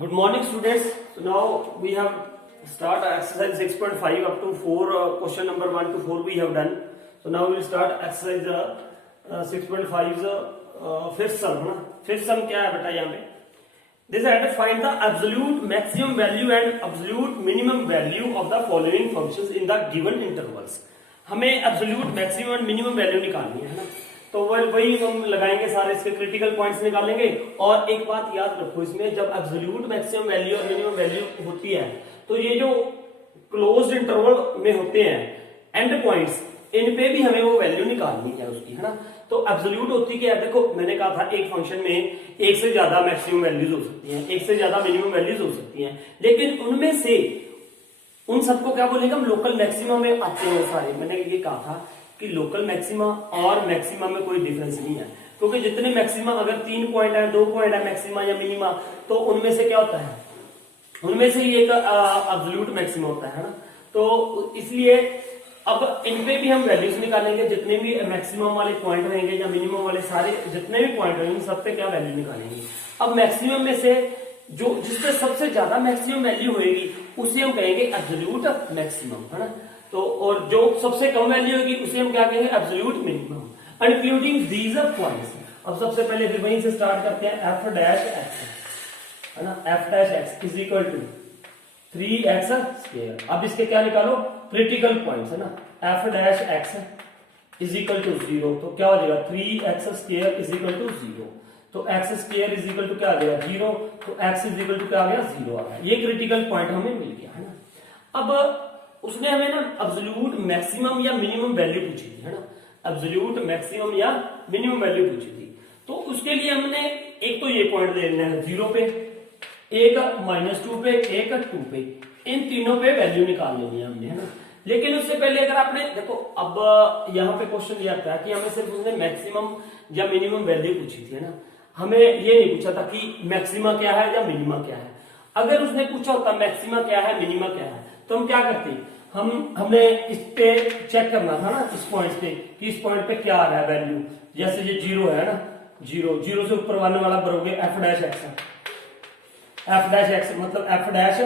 Good morning, students. So now we have start exercise 6.5 up to 4. Question number 1 to 4 we have done. So now we will start exercise 6.5 fifth sum. Fifth sum क्या है बेटा यहाँ पे? This had to find the absolute maximum value and absolute minimum value of the following functions in the given intervals. हमें absolute maximum and minimum value निकालनी है ना. तो वही हम लगाएंगे, सारे इसके क्रिटिकल पॉइंट्स निकालेंगे. और एक बात याद रखो, इसमें जब एब्सोल्यूट मैक्सिमम वैल्यू और मिनिमम वैल्यू होती है तो ये जो क्लोज्ड इंटरवल में होते हैं एंड पॉइंट्स, इन पे भी हमें वो वैल्यू निकालनी है उसकी, है ना. तो एब्सोल्यूट होती क्या है, देखो मैंने कहा था एक फंक्शन में एक से ज्यादा मैक्सिमम वैल्यूज हो सकती हैं, एक से ज्यादा मिनिमम वैल्यूज हो सकती हैं, लेकिन उनमें से उन सबको क्या बोलेंगे हम, लोकल मैक्सिमा में आते हैं सारे. मैंने ये कहा था कि लोकल मैक्सिमा और मैक्सिमा में कोई डिफरेंस नहीं है, क्योंकि जितने मैक्सिमा, अगर 3 पॉइंट है, 2 पॉइंट है मैक्सिमा या मिनिमा, तो उनमें से क्या होता है, उनमें से ही एक एब्सोल्यूट मैक्सिमा होता है ना. तो इसलिए अब इनपे भी हम वैल्यूज निकालेंगे, जितने भी मैक्सिमम वाले पॉइंट रहेंगे या मिनिमम वाले सारे जितने भी पॉइंट रहेंगे सब पे क्या वैल्यू निकालेंगे. अब मैक्सिमम में से जो जिसपे सबसे ज्यादा मैक्सिमम वैल्यू होगी उसे हम कहेंगे एब्सोल्यूट मैक्सिमम, है ना. तो और जो सबसे कम वैल्यू होगी उसे हम क्या कहेंगे, absolute minimum, including these points. अब सबसे पहले फिर वहीं से स्टार्ट करते हैं. एफ डैश एक्स, है ना, f dash x is equal to 3x square. अब इसके क्या निकालो, क्रिटिकल पॉइंट्स, है ना. F dash x is equal to 0, तो क्या हो जाएगा 3x square is equal to 0. तो x square is equal to क्या आ जाएगा 0, तो x इज इक्वल टू क्या आ गया 0 आ गया. ये क्रिटिकल पॉइंट हमें मिल गया, है ना. अब उसने हमें ना एब्सोल्यूट मैक्सिमम या मिनिमम वैल्यू पूछी थी, है ना. एब्सोल्यूट मैक्सिमम या मिनिमम वैल्यू पूछी थी, तो उसके लिए हमने एक तो ये पॉइंट ले लेना है 0 पे, एक -2 पे, एक 2 पे, इन तीनों पे वैल्यू निकाल लेनी है हमने, है ना. लेकिन उससे पहले अगर आपने देखो, अब यहाँ पे क्वेश्चन ये आता है कि हमें सिर्फ उसने मैक्सिमम या मिनिमम वैल्यू पूछी थी, है ना. हमें ये नहीं पूछा था कि मैक्सिमा क्या है या मिनिमा क्या है. अगर उसने पूछा होता मैक्सिमा क्या है मिनिमा क्या है, तो हम क्या करते, हमने इस पे चेक करना था ना, इस पॉइंट पे कि इस पॉइंट पे क्या आ रहा है वैल्यू. जैसे ये 0 है ना, 0 से ऊपर वाले वाला बरोगे F dash X, F dash X मतलब एफ डैश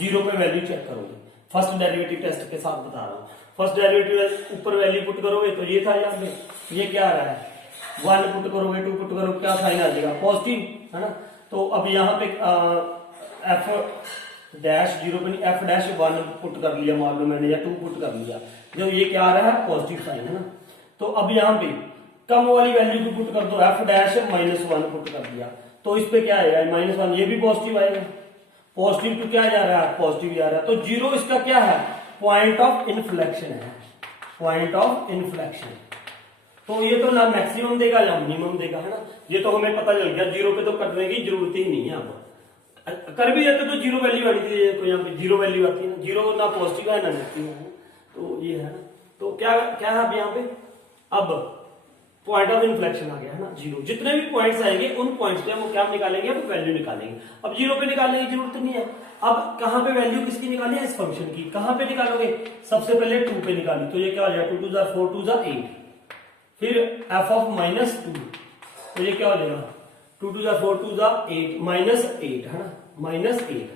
0 पे वैल्यू चेक करोगे. फर्स्ट डेरिवेटिव टेस्ट के साथ बता रहा हूं. फर्स्ट डेरिवेटिव ऊपर वैल्यू पुट करोगे तो ये था, यहाँ पे ये क्या आ रहा है 1 पुट करोगे, 2 पुट करोगे, क्या साइन आ जाएगा पॉजिटिव, है ना. तो अब यहाँ पे एफ डैश 0 पे नहीं, एफ डैश 1 पुट कर लिया मान लो मैंने, या 2 पुट कर लिया, जो ये क्या आ रहा है पॉजिटिव साइन, है ना. तो अब यहाँ पे कम वाली वैल्यू को पुट कर दो, एफ डैश -1 पुट कर दिया, तो इस पे क्या आएगा -1, ये भी पॉजिटिव आएगा. पॉजिटिव टू क्या जा रहा है, पॉजिटिव जा रहा है. तो 0 इसका क्या है, पॉइंट ऑफ इन्फ्लेक्शन है, पॉइंट ऑफ इन्फ्लेक्शन. तो ये तो ना मैक्सिमम देगा ना मिनिमम देगा, है ना. ये तो हमें पता चल गया, 0 पे तो करने की जरूरत ही नहीं है. अब कर भी जाते तो 0 वैल्यू आनी थी, तो यहाँ पे 0 वैल्यू आती है ना. 0 ना पॉजिटिव है ना नेगेटिव है, तो ये है ना. तो क्या क्या है अब यहाँ पे, अब पॉइंट ऑफ इन्फ्लेक्शन आ गया, है ना 0. जितने भी पॉइंट्स आएंगे उन पॉइंट्स पे हम क्या निकालेंगे, अब वैल्यू निकालेंगे. अब 0 पे निकालने की जरूरत नहीं है. अब कहां पे वैल्यू किसकी निकालनी है, इस फंक्शन की. कहां पे निकालोगे, सबसे पहले 2 पे निकाली, तो ये क्या हो जाएगा 2 2 4 2 8. फिर f ऑफ -2, तो ये क्या हो जाएगा 2 2 4 2 8 -8, है ना, -8.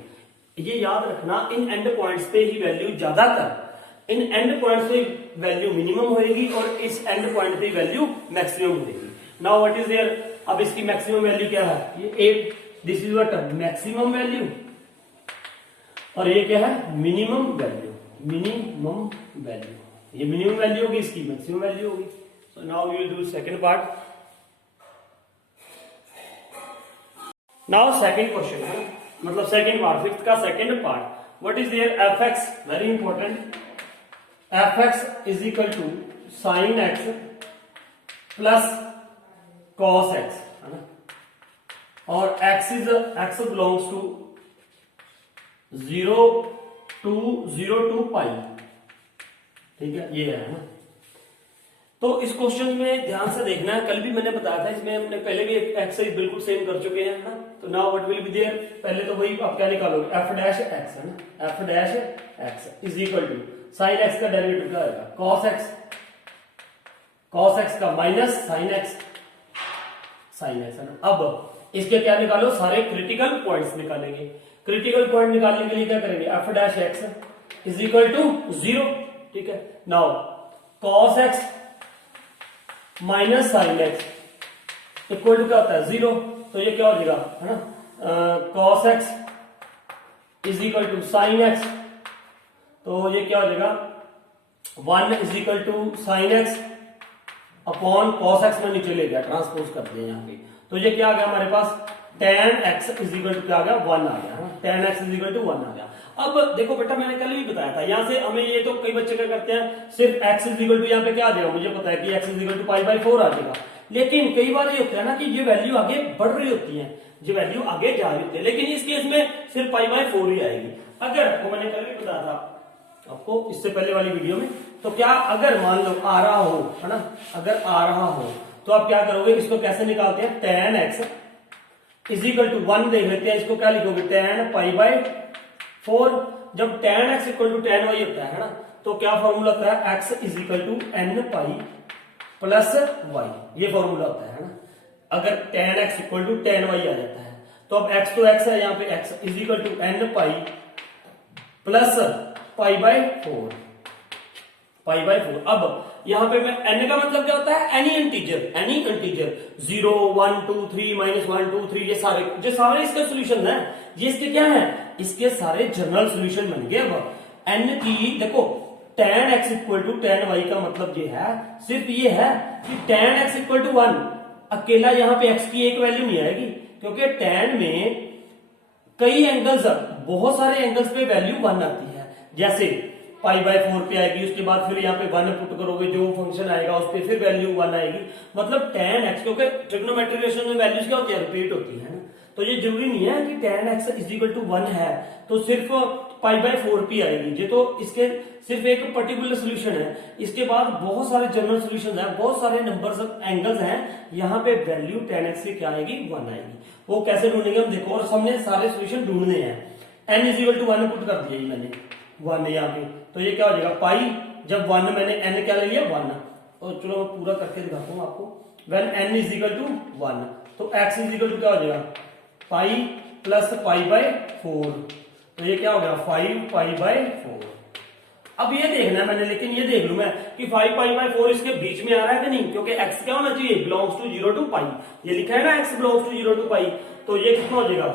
ये याद रखना, इन एंड पॉइंट्स पे ही वैल्यू ज्यादातर इन एंड पॉइंट्स पे वैल्यू मिनिमम होगी और इस एंड पॉइंट पे वैल्यू मैक्सिमम होगी. नाउ व्हाट इज देयर, अब इसकी मैक्सिमम वैल्यू क्या है, ये 8. This is what maximum value, और ये क्या है मिनिमम वैल्यू. मिनिमम वैल्यू, ये मिनिमम वैल्यू होगी, इसकी मैक्सिमम वैल्यू होगी. So now we will do second part. Now second question है, मतलब सेकंड पार्ट, फिफ्थ का second part. What is there, f x, very important. F x is equal to sine x plus cos x, है ना. और x belongs to 0 to pi, ठीक है, ये है ना. तो इस क्वेश्चन में ध्यान से देखना है, कल भी मैंने बताया था, इसमें हमने पहले भी एक एक्सरसाइज बिल्कुल सेम कर चुके हैं ना. तो now what will be there, पहले तो वही आप क्या निकालोगे, एफ डैश एक्स, है ना, f dash x is equal to sine x का डेरिवेटिव क्या आएगा कॉस एक्स, कॉस एक्स का माइनस साइन एक्स, है ना. अब इसके क्या निकालो, सारे क्रिटिकल पॉइंट्स निकालेंगे। क्रिटिकल पॉइंट निकालने के लिए क्या करेंगे, f dash x is equal to 0, ठीक है। Now cos x minus sine x equal to क्या होता है 0, तो ये क्या हो जाएगा, है ना, cos x is equal to sine x, तो ये क्या हो जाएगा 1 is equal to sine x upon cos x में नीचे ले गया, ट्रांसपोज कर दिया यहाँ पे, तो ये क्या आ गया हमारे पास tan x is equal to क्या आ गया 1 आ गया, tan x is equal to 1 आ गया। अब देखो बेटा मैंने कल भी बताया था, यहाँ से हमें ये तो कई बच्चे क्या करते हैं, सिर्फ x इज इक्वल टू यहाँ पे क्या आ जाएगा, मुझे पता है कि x is equal to pi by 4 आ जाएगा, लेकिन कई बार ये होता है ना कि ये वैल्यू आगे बढ़ रही होती है, ये वैल्यू आगे जा रही होती है, लेकिन इस केस में सिर्फ पाई बाई 4 ही आएगी। अगर वो मैंने कल भी बताया था आपको इससे पहले वाली वीडियो में, तो क्या अगर मान लो आ रहा हो, है ना, अगर आ रहा हो तो आप क्या करोगे, इसको कैसे निकालते हैं, tan x is equal to 1 देख लेते हैं, इसको क्या लिखोगे tan पाई बाई 4, जब tan x equal to tan y होता है ना, तो क्या फॉर्मूला होता है, x is equal to n pi plus y, ये फॉर्मूला होता है ना, अगर tan x equal to tan y आ जाता है, तो अब x तो x है, यहाँ पे x is equal to n pi plus pi by 4, pi by 4। अब यहां पे मैं n का मतलब क्या होता है, एनी इंटीजर 0 1 2 3 माइनस 1 2 3, ये सारे इसके सोल्यूशन है, ये इसके क्या है, इसके सारे जनरल सोल्यूशन बन गए। अब n की देखो tan x equal to tan y का मतलब ये है, सिर्फ ये है कि tan x इक्वल टू 1, अकेला यहाँ पे x की एक वैल्यू नहीं आएगी, क्योंकि tan में कई एंगल्स, बहुत सारे एंगल्स पे वैल्यू 1 आती है, जैसे पाई बाई 4 पे आएगी, उसके बाद फिर यहाँ पे 1 पुट करोगे, जो फंक्शन आएगा उस पर फिर वैल्यू 1 आएगी, मतलब tan x, क्योंकि ट्रिग्नोमेट्रिक रेशियो में वैल्यूज क्या होती है, रिपीट होती है ना, तो ये जरूरी नहीं है कि tan x is equal to 1 है तो सिर्फ पाई बाई 4 p आएगी, ये तो इसके सिर्फ एक पर्टिकुलर सोल्यूशन है, इसके बाद बहुत सारे जनरल सोल्यूशन है, बहुत सारे नंबर्स एंगल्स हैं, यहाँ पे वैल्यू tan x की क्या आएगी 1 आएगी। वो कैसे ढूंढेंगे हम देखो, और हमने सारे सोल्यूशन ढूंढने हैं, n is equal to 1 put कर दिया मैंने 1 यहाँ पे, तो ये क्या हो जाएगा पाई, जब 1 मैंने n क्या ले लिया 1, और चलो मैं पूरा करके दिखाता हूँ आपको, when n is equal to 1, तो x इज इक्वल टू क्या हो जाएगा पाई प्लस पाई बाई 4, तो ये क्या हो गया 5 पाई बाई 4। अब ये देखना है मैंने, लेकिन ये देख लू मैं कि 5 पाई बाई 4 इसके बीच में आ रहा है कि नहीं, क्योंकि x क्या होना चाहिए, बिलोंग्स टू 0 टू पाई, ये लिखा है ना x बिलोंग्स टू 0 टू पाई, तो ये कितना हो जाएगा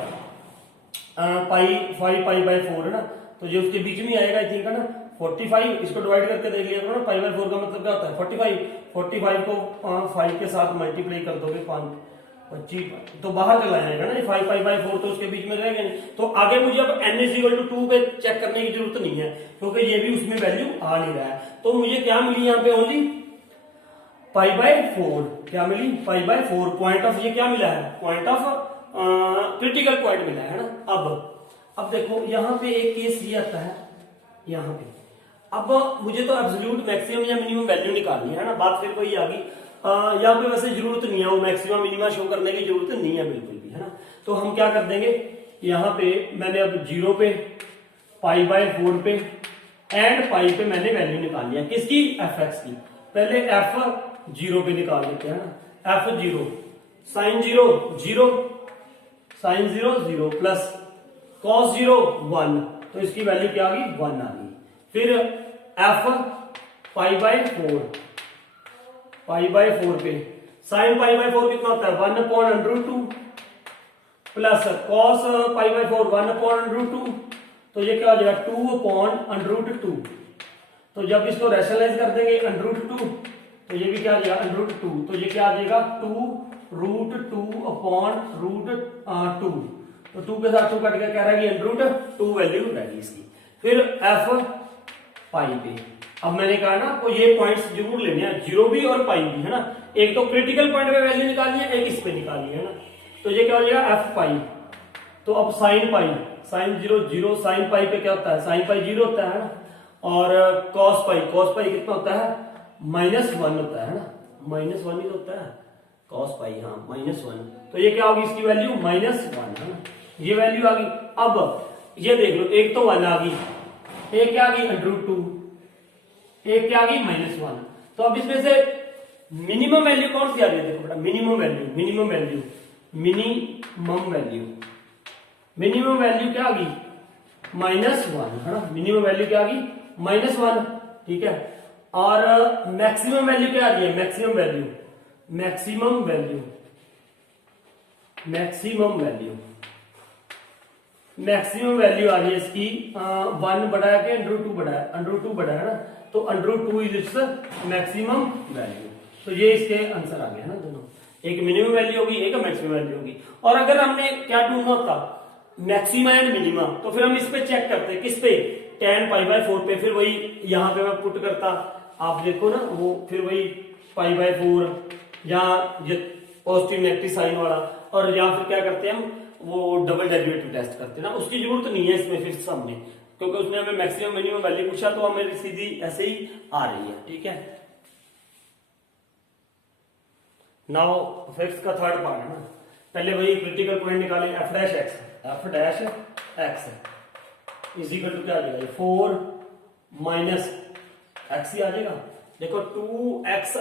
पाई 5 पाई बाई 4 है ना, तो ये उसके बीच में आएगा, ठीक है ना 45, इसको डिवाइड करके देख लिया करो ना, पाई बाई 4 का मतलब क्या होता है 45 को 5 के साथ मल्टीप्लाई कर दोगे 5 25, तो बाहर चला जाएगा ना 5 पाई बाई 4, तो उसके बीच में रहेगा नहीं, तो आगे मुझे अब n इज इक्वल टू 2 पे चेक करने की जरूरत नहीं है, क्योंकि ये भी उसमें वैल्यू आ नहीं रहा है, तो मुझे क्या मिली यहाँ पे ओनली पाई बाई 4, क्या मिली पाई बाई 4, पॉइंट ऑफ ये क्या मिला है, पॉइंट ऑफ क्रिटिकल पॉइंट मिला है ना। अब देखो यहाँ पे एक केस ये आता है, यहाँ पे अब मुझे तो एब्सोल्यूट मैक्सिमम या मिनिमम वैल्यू निकालनी है ना, बात फिर कोई आ गई, यहाँ पे वैसे जरूरत नहीं है वो मैक्सिमम मिनिमम शो करने की जरूरत नहीं है बिल्कुल भी, है ना, तो हम क्या कर देंगे, यहाँ पे मैंने अब 0 पे पाई बाई 4 पे एंड पाई पे मैंने वैल्यू निकालनी है, किसकी एफ एक्स की, पहले एफ 0 पे निकाल देते हैं ना, f 0 sine 0 0 sine 0 0 plus cos 0 1, तो इसकी वैल्यू क्या आ गई 1 आ गई, फिर एफ पाई बाई 4 पे साइन पाई बाई 4 कितना होता है 1 upon under 2 plus cos pi by 4 1 upon under 2, तो ये क्या हो जाएगा 2 अपॉन अंडर 2, तो जब इसको रैशनलाइज कर देंगे अंडर 2, तो ये भी क्या आ जाएगा अंडर 2, तो ये क्या आ जाएगा 2√2 अपॉन √2, तो 2 के साथ 2 कट गया, कह रहा है कि अंडर 2 वैल्यू रहेगी इसकी, फिर एफ पाई पे, अब मैंने कहा ना को ये पॉइंट्स जरूर लेने हैं, 0 भी और पाई भी, है ना, एक तो क्रिटिकल पॉइंट पे वैल्यू निकालनी है, एक इस पे निकालनी है ना, तो ये क्या हो जाएगा एफ पाई, तो अब sine pi sine 0 0, sine pi पे क्या होता है साइन पाई 0 होता है ना, और कॉस पाई कितना होता है -1 होता है ना, -1 ही होता है कॉस पाई, हाँ -1, तो ये क्या होगी इसकी वैल्यू -1 है ना, ये वैल्यू आ गई। अब ये देख लो, एक तो 1 आ गई, एक क्या आ गई √2, एक क्या आ गई -1, तो अब इसमें से मिनिमम वैल्यू कौन सी आ रही है, देखो बेटा minimum value minimum value, minimum value क्या आ गई -1 है ना, मिनिमम वैल्यू क्या आ गई -1, ठीक है। और मैक्सिमम वैल्यू क्या आ रही है, maximum value, maximum value, maximum value, maximum value आ रही है इसकी 1 बड़ा है कि √2 बड़ा है, √2 बड़ा है ना, तो √2 इज इट्स मैक्सिमम वैल्यू। तो ये इसके आंसर आ गया ना दोनों, एक मिनिमम वैल्यू होगी, एक मैक्सिमम वैल्यू होगी। और अगर हमने क्या ढूंढना होता मैक्सिमा एंड मिनिमा, तो फिर हम इस पे चेक करते, किस पे, tan π/4 पे, फिर वही यहां पे मैं पुट करता, आप देखो ना वो, फिर वही π/4 या पॉजिटिव नेगेटिव साइन वाला, और या फिर क्या करते हैं हम वो डबल डेरिवेटिव टेस्ट करते हैं ना, उसकी जरूरत नहीं है इसमें फिफ्थ सम में, क्योंकि उसने हमें मैक्सिमम मिनिमम वैल्यू पूछा तो हमें सीधी ऐसे ही आ रही है, ठीक है। नाउ फिफ्थ का थर्ड पार्ट है ना, पहले वही क्रिटिकल पॉइंट निकालें, f dash x is equal to क्या आ जाएगा 4 माइनस x ही आ जाएगा। देखो 2x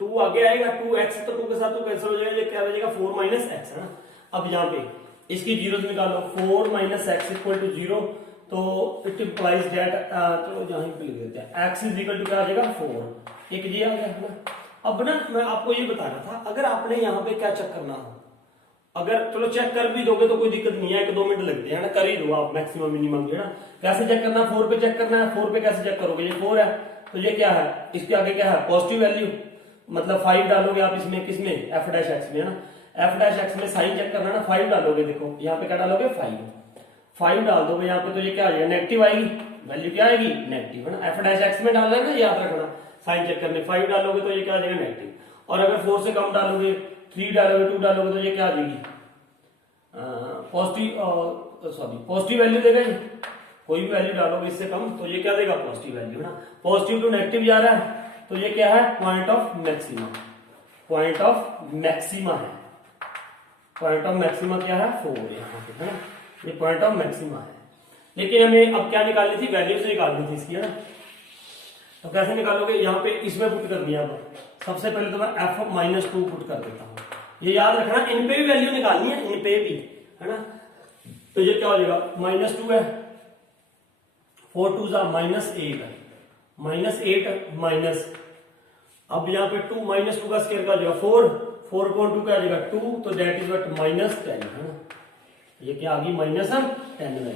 2 आगे आएगा, 2x तो 2 के साथ 2 कैंसिल हो जाएगा, ये क्या हो जाएगा 4 माइनस x है ना। अब यहाँ पे इसकी जीरोस निकालो, 4 माइनस एक्स इक्वल टू 0, तो इट इंप्लाइज दैट, चलो यहाँ पे लिख देते हैं x इज इक्वल टू क्या आ जाएगा 4, एक जी आ गया है ना। अब ना मैं आपको ये बता रहा था, अगर आपने यहाँ पे क्या चेक करना हो, अगर चलो चेक कर भी दोगे तो कोई दिक्कत नहीं है, 1-2 मिनट लगते हैं ना, कर ही दो आप मैक्सिमम मिनिमम है ना। कैसे चेक करना, 4 पे चेक करना है, 4 पे कैसे चेक करोगे, ये 4 है तो ये क्या है, इसके आगे क्या है पॉजिटिव वैल्यू, मतलब 5 डालोगे आप इसमें, किसमें f डैश x में है ना, f डैश x में साइन चेक करना है ना, 5 डालोगे, देखो यहाँ पे क्या डालोगे 5 डाल दोगे यहाँ पे, तो ये क्या आ जाएगा नेगेटिव आएगी, वैल्यू क्या आएगी नेगेटिव है ना। f डैश x में डालना है ना, याद रखना, साइन चेक करने 5 डालोगे तो ये क्या आ जाएगा नेगेटिव, और अगर 4 से कम डालोगे, 3 डालोगे, 2 डालोगे तो ये क्या आ जाएगी पॉजिटिव, सॉरी पॉजिटिव वैल्यू देगा ये, कोई भी वैल्यू डालोगे इससे कम तो ये क्या देगा पॉजिटिव वैल्यू ना। पॉजिटिव टू नेगेटिव जा रहा है तो ये क्या है point of maxima, point of maxima है, पॉइंट ऑफ मैक्सिमा क्या है 4 यहाँ पे है ना, ये पॉइंट ऑफ मैक्सिमा है। लेकिन हमें अब क्या निकालनी थी, वैल्यू से निकालनी थी इसकी है ना। तो कैसे निकालोगे, यहाँ पे इसमें पुट कर दिया। अब सबसे पहले तो मैं f-2 पुट कर देता हूँ, ये याद रखना, इन पे भी वैल्यू निकालनी है, इन पे भी है ना। तो ये क्या हो जाएगा -2 है, 4 2 -8 -8 माइनस, अब यहाँ पे 2 -2 का स्क्वायर का हो जाएगा 4 को 2 का आ जाएगा 2, तो दैट इज व्हाट -10 है ना। ये क्या आ गई -10 वैल्यू,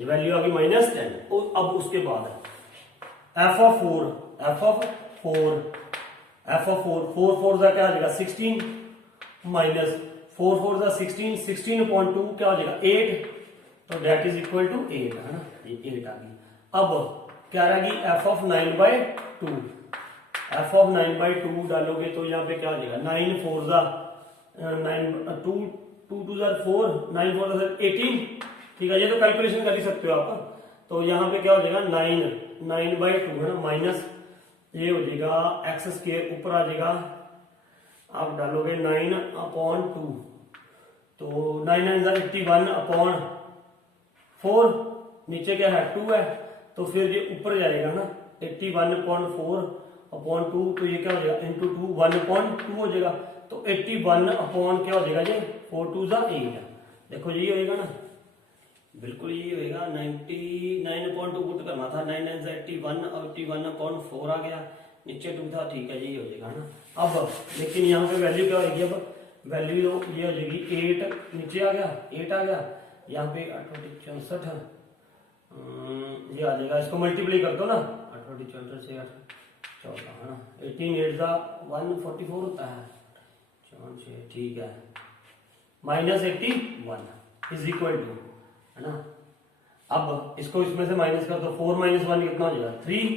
ये वैल्यू आ गई -10। अब उसके बाद f(4) 4 4 जा क्या आ जाएगा 16 माइनस 4 4 जा 16, 16/2 क्या हो जाएगा 8, तो दैट इज इक्वल टू 8 है ना, ये 8 आ गई। अब क्या रहेगी f(9/2), f(9/2) डालोगे तो यहाँ पे क्या आ जाएगा 9 4 जा 9, 2 2 जा 4, 9 4 जा 18, ठीक है। ये तो कैलकुलेशन कर ही सकते हो आप। तो यहाँ पे क्या हो जाएगा 9/2 है ना, माइनस ये हो जाएगा x² ऊपर आ जाएगा, आप डालोगे 9/2, तो 9 9 81/4, नीचे क्या है 2 है, तो फिर ये ऊपर जाएगा ना 81/4/2, तो ये क्या हो जाएगा इंटू 2 1/2 हो जाएगा, तो 81 क्या हो जाएगा ये 4 2 जा 8, देखो यही होएगा ना, बिल्कुल यही होएगा। 99/2 पुट करना था, 9 9 81 और 81/4 आ गया, नीचे 2 था, ठीक है यही हो जाएगा ना। अब लेकिन यहाँ पे वैल्यू क्या होगी, अब वैल्यू ये हो जाएगी 8, नीचे आ गया 8 आ गया, यहाँ पे 8 64 है, ये आ जाएगा, इसको मल्टीप्लाई कर दो ना, 8 64 से 8 14 है ना, 18 8 जा 144 होता है, 4 ठीक है, -81 इज इक्वल टू है ना। अब इसको इसमें से माइनस कर दो, 4 - 1 कितना हो जाएगा 3,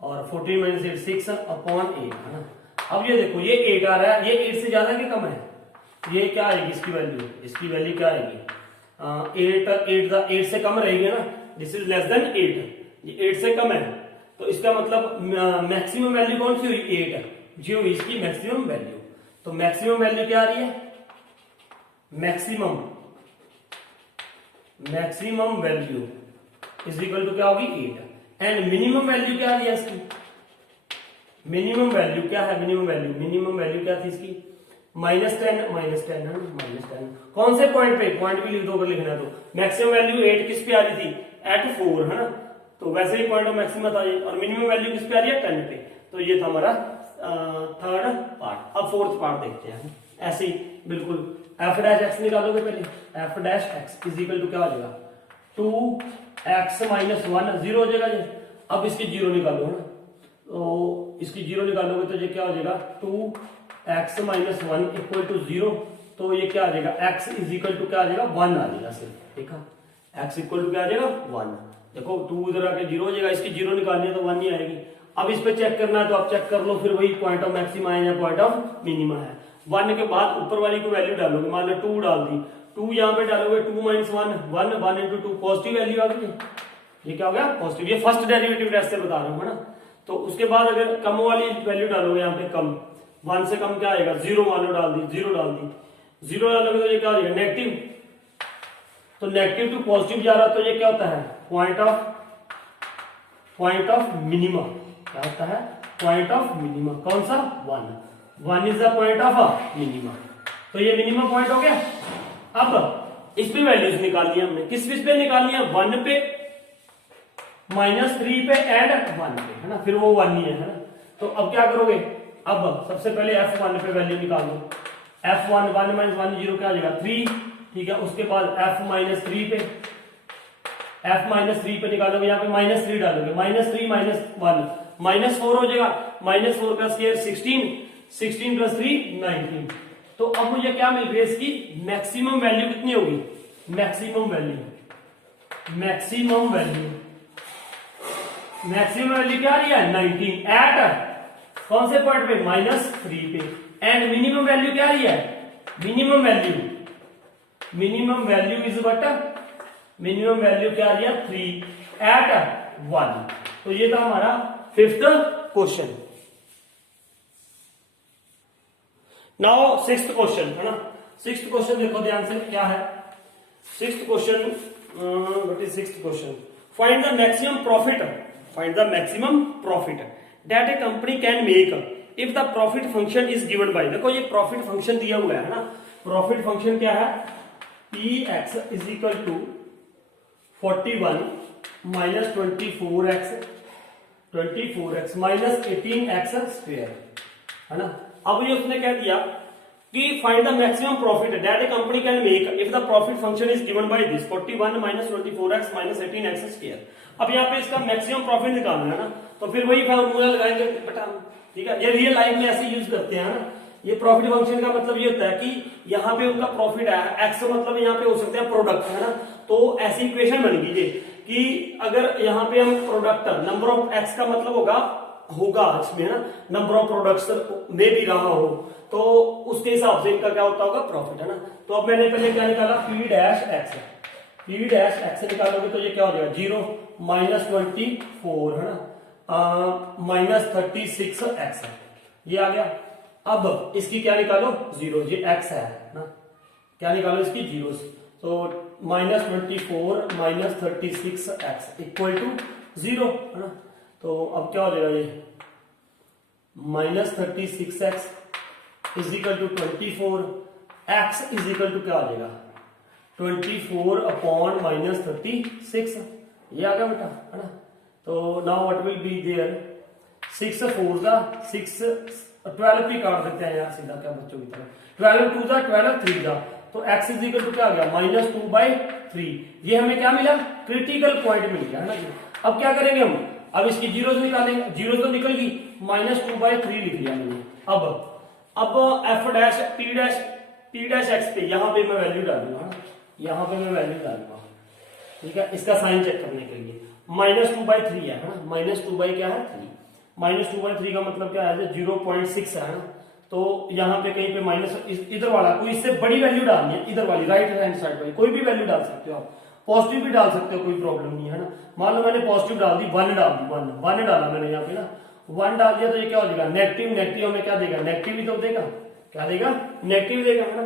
और 14 - 8 6/8 है ना। अब ये देखो ये 8 आ रहा है, ये 8 से ज्यादा कि कम है, ये क्या आएगी इसकी वैल्यू, इसकी वैल्यू क्या आएगी 8 से कम रहेगी ना, दिस इज लेस देन 8, ये 8 से कम है, तो इसका मतलब मैक्सिमम वैल्यू कौन सी हुई 8, जो हुई इसकी मैक्सिमम वैल्यू। तो मैक्सिमम वैल्यू क्या आ रही है, maximum value is equal to क्या होगी 8, एंड मिनिमम वैल्यू क्या आ रही है इसकी, मिनिमम वैल्यू क्या है, मिनिमम वैल्यू क्या थी इसकी -10 -10 है -10। कौन से पॉइंट पे, पॉइंट भी लिख दो अगर लिखना है तो। मैक्सिमम वैल्यू 8 किस पे आ रही थी, एट 4 है ना, तो वैसे ही पॉइंट ऑफ मैक्सिमम था ये, और मिनिमम वैल्यू किस पे आ रही है, 10 पे। तो ये था हमारा थर्ड पार्ट। अब फोर्थ पार्ट देखते हैं। ऐसे ही बिल्कुल एफ डैश एक्स निकालोगे पहले, f dash x is equal to क्या हो जाएगा, 2x माइनस 1 जीरो हो जाएगा ये। अब इसकी जीरो निकालो है ना, तो इसकी जीरो निकालोगे तो ये क्या हो जाएगा, 2x माइनस 1 इक्वल टू 0। तो ये क्या आ जाएगा, x इज इक्वल टू क्या आ जाएगा, 1 आ जाएगा सिर्फ। ठीक है, x इक्वल टू क्या आ जाएगा, 1। देखो 2 इधर आके 0 हो जाएगा, इसकी जीरो निकालनी है तो 1 ही आएगी। अब इस पे चेक करना है तो आप चेक कर लो, फिर वही पॉइंट ऑफ मैक्सिमा है या पॉइंट ऑफ मिनिमा है। 1 के बाद ऊपर वाली को वैल्यू डालोगे, मान लो 2 डाल दी, 2 यहाँ पे डालोगे, 2 माइनस 1 1 1 इंटू 2 पॉजिटिव वैल्यू आ गई। ये क्या हो गया, पॉजिटिव। ये फर्स्ट डेरिवेटिव टेस्ट से बता रहा हूँ है ना। तो उसके बाद अगर कम वाली वैल्यू डालोगे यहाँ पे, कम 1 से कम क्या आएगा, 0 मान लो डाल दी, 0 डाल दी, 0 डालोगे तो ये क्या हो जाएगा, नेगेटिव। तो नेगेटिव टू पॉजिटिव जा रहा तो ये क्या होता है, पॉइंट ऑफ मिनिमा। क्या होता है, पॉइंट ऑफ मिनिमा। कौन सा, 1 is the point of minima. तो ये मिनिमम पॉइंट हो गया। अब इस पे वैल्यूज निकालनी है हमने, किस पे निकालनी है, 1 पे, -3 पे एंड 1 पे है ना, फिर वो 1 ही है ना। तो अब क्या करोगे, अब सबसे पहले f1 पे वैल्यू निकाल दो। f1 1 माइनस 1 0 क्या आ जाएगा, 3। ठीक है, उसके बाद f माइनस 3 पे, f-3 पे निकालोगे, यहाँ पे -3 डालोगे, -3 -1 -4 हो जाएगा, -4 का स्क्वायर 16 16 प्लस 3 19। तो अब मुझे क्या मिल रही है, इसकी मैक्सिमम वैल्यू कितनी होगी, मैक्सिमम वैल्यू क्या आ रही है, 19 एट कौन से पॉइंट पे, -3 पे। एंड मिनिमम वैल्यू क्या आ रही है, minimum value is but, minimum value क्या आ रही है, 3 एट 1। तो ये था हमारा fifth question. Now sixth question है ना। सिक्स्थ क्वेश्चन देखो ध्यान से, क्या है sixth question, what is sixth question, find the maximum profit that a company can make if the profit function is given bye. देखो ये प्रॉफिट फंक्शन दिया हुआ है ना, प्रॉफिट फंक्शन क्या है, px is equal to 41 minus 24x minus 18x square है ना। अब ये उसने कह दिया कि find the maximum profit that a company can make if the profit function is given by this 41 minus 24x minus 18x square. अब यहाँ पे इसका मैक्सिमम प्रॉफिट निकालना है ना, तो फिर वही फॉर्मूला लगाएंगे बेटा। ठीक है, ये रियल लाइफ में ऐसे यूज करते हैं ना। ये प्रॉफिट फंक्शन का मतलब ये होता है कि यहाँ पे उनका प्रॉफिट है, एक्स मतलब यहाँ पे हो सकते हैं प्रोडक्ट है ना। तो ऐसी इक्वेशन बन गई कि अगर यहाँ पे हम प्रोडक्ट, नंबर ऑफ एक्स का मतलब होगा इसमें है ना, नंबर ऑफ प्रोडक्ट्स में भी रहा हो, तो उसके हिसाब से इनका क्या होता होगा, प्रॉफिट है ना। तो अब मैंने पहले क्या निकाला, पी डैश एक्स निकालोगे तो ये क्या हो जाएगा, 0 माइनस 24 है ना, माइनस 36x ये आ गया। अब इसकी क्या निकालो, 0, ये x है ना, क्या निकालो इसकी, 0। तो minus 24 minus 36x equal to 0 है ना। तो अब क्या हो जाएगा, ये minus 36x is equal to 24, x is equal to क्या आ जाएगा, 24 अपॉन माइनस 36, ये आ गया बेटा है ना। तो now what will be there, 6 4 जा 6 12 भी काट सकते हैं यार सीधा, क्या बच्चों की तरह, 12 2 जा 12 3 जा, तो x इज इक्वल टू क्या आ गया, -2/3। ये हमें क्या मिला, क्रिटिकल पॉइंट मिल गया है ना। अब क्या करेंगे हम, अब इसकी जीरोस निकालेंगे, जीरोस तो निकल गई, -2/3 लिख लिया मैंने। अब f dash p dash x पे यहाँ पे मैं वैल्यू डालूंगा, यहाँ पे मैं वैल्यू डालूंगा। ठीक है, इसका साइन चेक करने के लिए, -2/3 है ना, -2 क्या है 3, -2/3 का मतलब क्या है, 0.6 है ना। तो यहाँ पे कहीं पे माइनस, इधर वाला कोई इससे बड़ी वैल्यू डालनी है, इधर वाली राइट हैंड साइड वाली कोई भी वैल्यू डाल सकते हो आप, पॉजिटिव भी डाल सकते हो, कोई प्रॉब्लम नहीं है ना। मान लो मैंने पॉजिटिव डाल दी, 1 डाल दी, 1 डाला मैंने यहाँ पे ना, 1 डाल दिया तो ये क्या हो जाएगा, नेगेटिव हमें क्या देगा, नेगेटिव ही तो देगा, क्या देगा, नेगेटिव देगा है ना।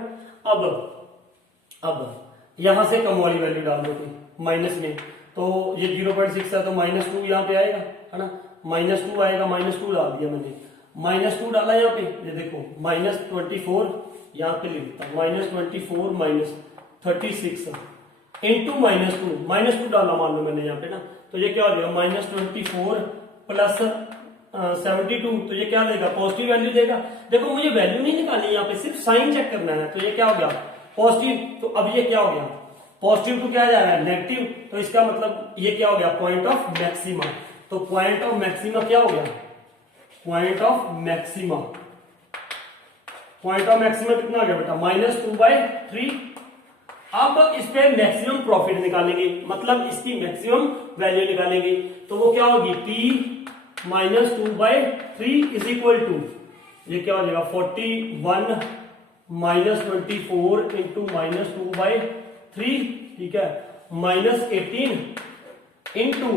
अब यहां से कम वाली वैल्यू डाल दो माइनस में, तो ये 0.6 है तो -2 यहाँ पे आएगा है ना, -2 आएगा, -2 डाल दिया मैंने, -2 डाला यहाँ पे, ये देखो -24 यहाँ पे लिख देता हूँ -24 माइनस 36 इंटू -2 डाला मान लो मैंने यहाँ पे ना, तो ये क्या हो जाएगा -24 प्लस 72, तो ये क्या देगा पॉजिटिव वैल्यू देगा। देखो मुझे वैल्यू नहीं निकालनी, यहाँ पे सिर्फ साइन चेक करना है। तो ये क्या हो गया पॉजिटिव, तो अब ये क्या हो गया पॉजिटिव टू क्या जा रहा है नेगेटिव, तो इसका मतलब ये क्या हो गया पॉइंट ऑफ मैक्सिमा। तो पॉइंट ऑफ मैक्सिमा क्या हो गया पॉइंट ऑफ मैक्सिमा कितना हो गया बेटा -2/3। अब इस पे मैक्सिमम प्रॉफिट निकालेंगे, मतलब इसकी मैक्सिमम वैल्यू निकालेंगे, तो वो क्या होगी P -2/3 इज इक्वल टू ये क्या हो जाएगा 41 -24 इंटू -2/3, ठीक है, -18 इंटू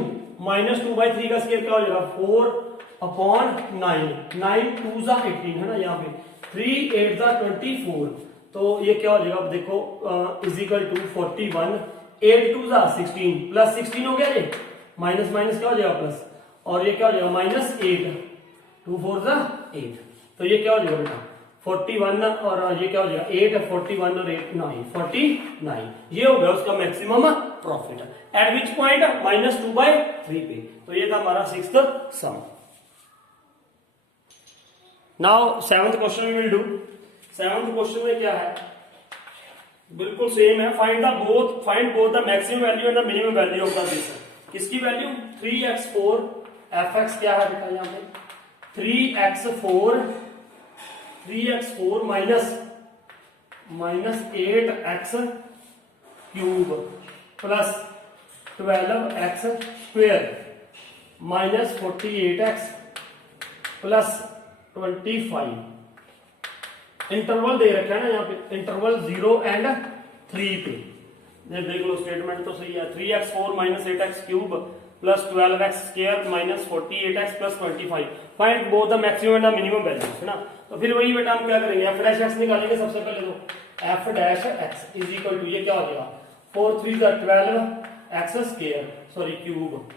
-2/3 का स्क्वायर क्या हो जाएगा 4/9, 9 2 जा 18 है ना, यहाँ पे 3 8 जा 24, तो ये क्या हो जाएगा अब देखो इजिकल टू 41 8 2 जा 16 प्लस 16 हो गया ये माइनस माइनस क्या हो जाएगा प्लस, और ये क्या हो जाएगा -8 2 4 जा 8, तो ये क्या हो जाएगा बेटा 41 और ये क्या हो जाएगा 8 41 और 8 9 49, ये हो गया उसका maximum profit at which point -2/3 पे। तो ये था हमारा 6th sum. Now 7th question we will do. 7th question में क्या है बिल्कुल सेम है, find both the maximum value and the minimum value of the this. किसकी वैल्यू 3x4 fx क्या है बेटा यहाँ पे 3x4 minus 8x cube plus 12x square minus 48x plus 25। Interval दे रखा है ना यहाँ पे, इंटरवल 0 एंड 3 पे। देख लो स्टेटमेंट तो सही है, 3x4 minus 8x cube plus 12x square minus 48x plus 25। Find both the maximum and the minimum values, है ना। तो फिर वही बेटा हम क्या करेंगे f डैश x निकालेंगे सबसे पहले, तो f dash x is equal to ये क्या हो जाएगा 4 3 जा 12x स्क्वायर सॉरी क्यूब,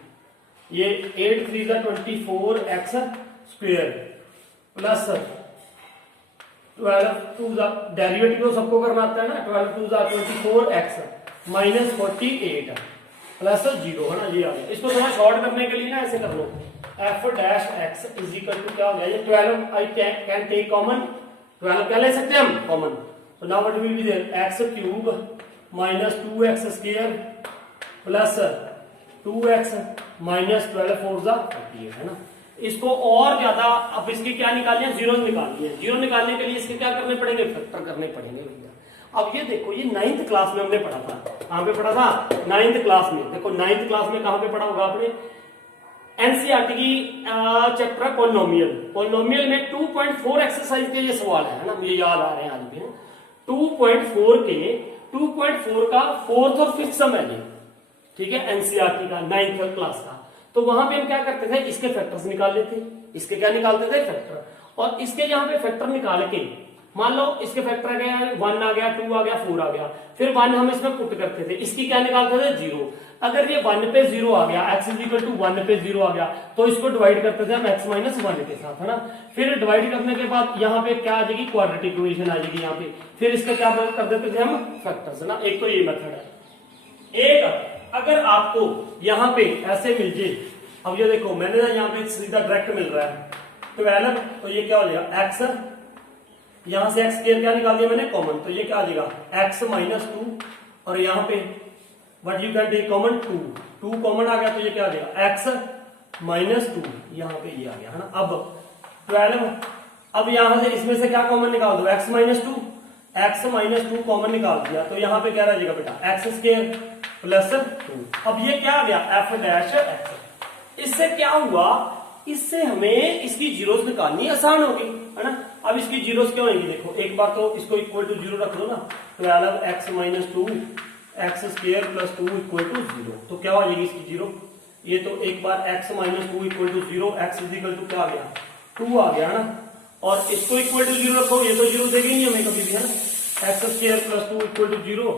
ये 8 3 जा 24x स्क्वायर प्लस 12 2 जा डेरिवेटिव तो सबको करना आता है ना, 12 2 जा 24x माइनस 48 प्लस 0, है ना, ये आ गया। इसको थोड़ा शॉर्ट करने के लिए ना ऐसे कर लो f dash x is equal to क्या हो गया ये 12 आई कैन टेक कॉमन, 12 क्या ले सकते हैं हम कॉमन, तो now what will be there x cube minus 2x square plus 2x minus 12 4 जा 48, है ना। इसको और ज्यादा अब इसकी क्या निकालनी है जीरो निकालनी है, जीरो निकालने के लिए इसके क्या करने पड़ेंगे फैक्टर करने पड़ेंगे भैया। अब ये देखो ये 9th क्लास में हमने पढ़ा था, कहां पे पढ़ा था 9th क्लास में। देखो 9th क्लास में कहां पे पढ़ा होगा आपने एनसीईआरटी की चैप्टर पॉलिनोमियल में 2.4 एक्सरसाइज के ये सवाल है ना, मुझे याद आ रहे हैं आज भी 2.4 के 2.4 का 4th और 5th सम है ये, ठीक है, एनसीईआरटी का 9th क्लास का। तो वहां पे हम क्या करते थे इसके फैक्टर्स निकाल लेते, इसके क्या निकालते थे फैक्टर, और इसके यहाँ पे फैक्टर निकाल के मान लो इसके फैक्टर आ गया 1 आ गया 2 आ गया 4 आ गया, फिर 1 हम इसमें पुट करते थे, इसकी क्या निकालते थे 0। अगर ये 1 पे 0 आ गया x इज इक्वल टू 1 पे 0 आ गया तो इसको डिवाइड करते थे हम x माइनस 1 के साथ, है ना। फिर डिवाइड करने के बाद यहाँ पे क्या आ जाएगी क्वाड्रेटिक इक्वेशन आ जाएगी यहाँ पे, फिर इसका क्या कर देते थे हम फैक्टर्स, है ना। एक तो ये मेथड है। एक अगर आपको यहाँ पे ऐसे मिल जाए, अब ये देखो मैंने ना यहाँ पे सीधा डायरेक्ट मिल रहा है 12, तो ये क्या हो जाएगा x, यहां से x स्क्वायर क्या निकाल दिया मैंने कॉमन, तो ये क्या आ जाएगा x माइनस 2, और यहाँ पे what you can take common 2 common आ गया, तो ये क्या आ जाएगा x माइनस 2, यहाँ पे ये आ गया, है ना। अब 12, अब यहां से इसमें से क्या कॉमन निकाल दो x माइनस 2 कॉमन निकाल दिया, तो यहाँ पे क्या रह जाएगा बेटा x स्क्वायर प्लस 2। अब ये क्या आ गया f डैश x। इससे क्या हुआ, इससे हमें इसकी जीरोस निकालनी आसान होगी, है ना। अब इसकी जीरोस क्या होंगी देखो, एक बार तो इसको इक्वल टू 0 रख दो ना, 12x minus 2 x square plus 2 equal to 0, तो क्या हो जाएगी इसकी जीरो, ये तो एक बार x minus 2 equal to 0, x is equal to क्या आ गया 2 आ गया, है ना। और इसको इक्वल टू 0 रखो, ये तो 0 देगी नहीं हमें कभी भी, है ना। x square plus 2 equal to 0,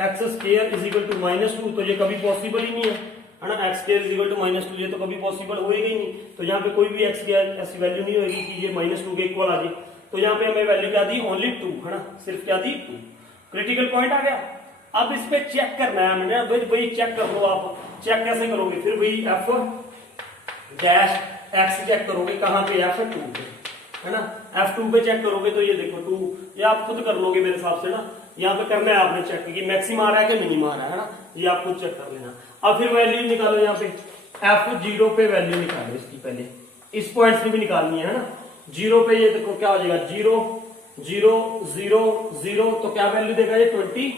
x square is equal to minus 2, तो ये कभी पॉसिबल ही नहीं है ना। x square is equal to minus 2 ये तो कभी पॉसिबल होएगा ही नहीं, तो यहाँ पे कोई भी x की ऐसी वैल्यू नहीं होगी कि ये माइनस 2 के इक्वल आ जाए। तो यहाँ पे हमें वैल्यू क्या दी, ओनली 2 है ना, सिर्फ क्या दी 2। क्रिटिकल पॉइंट आ गया। अब इस पे चेक करना है हमने, भाई चेक कर लो आप। चेक कैसे करोगे, फिर वही एफ डैश एक्स चेक करोगे, कहाँ पे, F2 पे है ना। F2 पे चेक करोगे तो ये देखो 2, ये आप खुद कर लोगे मेरे हिसाब से ना। यहाँ पे करना है आपने चेक कि मैक्सिमम आ रहा है कि मिनिमम आ रहा है ना, ये आप खुद चेक कर लेना। अब फिर वैल्यू निकालो, यहाँ पे F0 पे वैल्यू निकालो इसकी, पहले इस पॉइंट से भी निकालनी है ना। 0 पे ये देखो क्या हो जाएगा, 0 0 0 0, तो क्या वैल्यू देगा ये 25।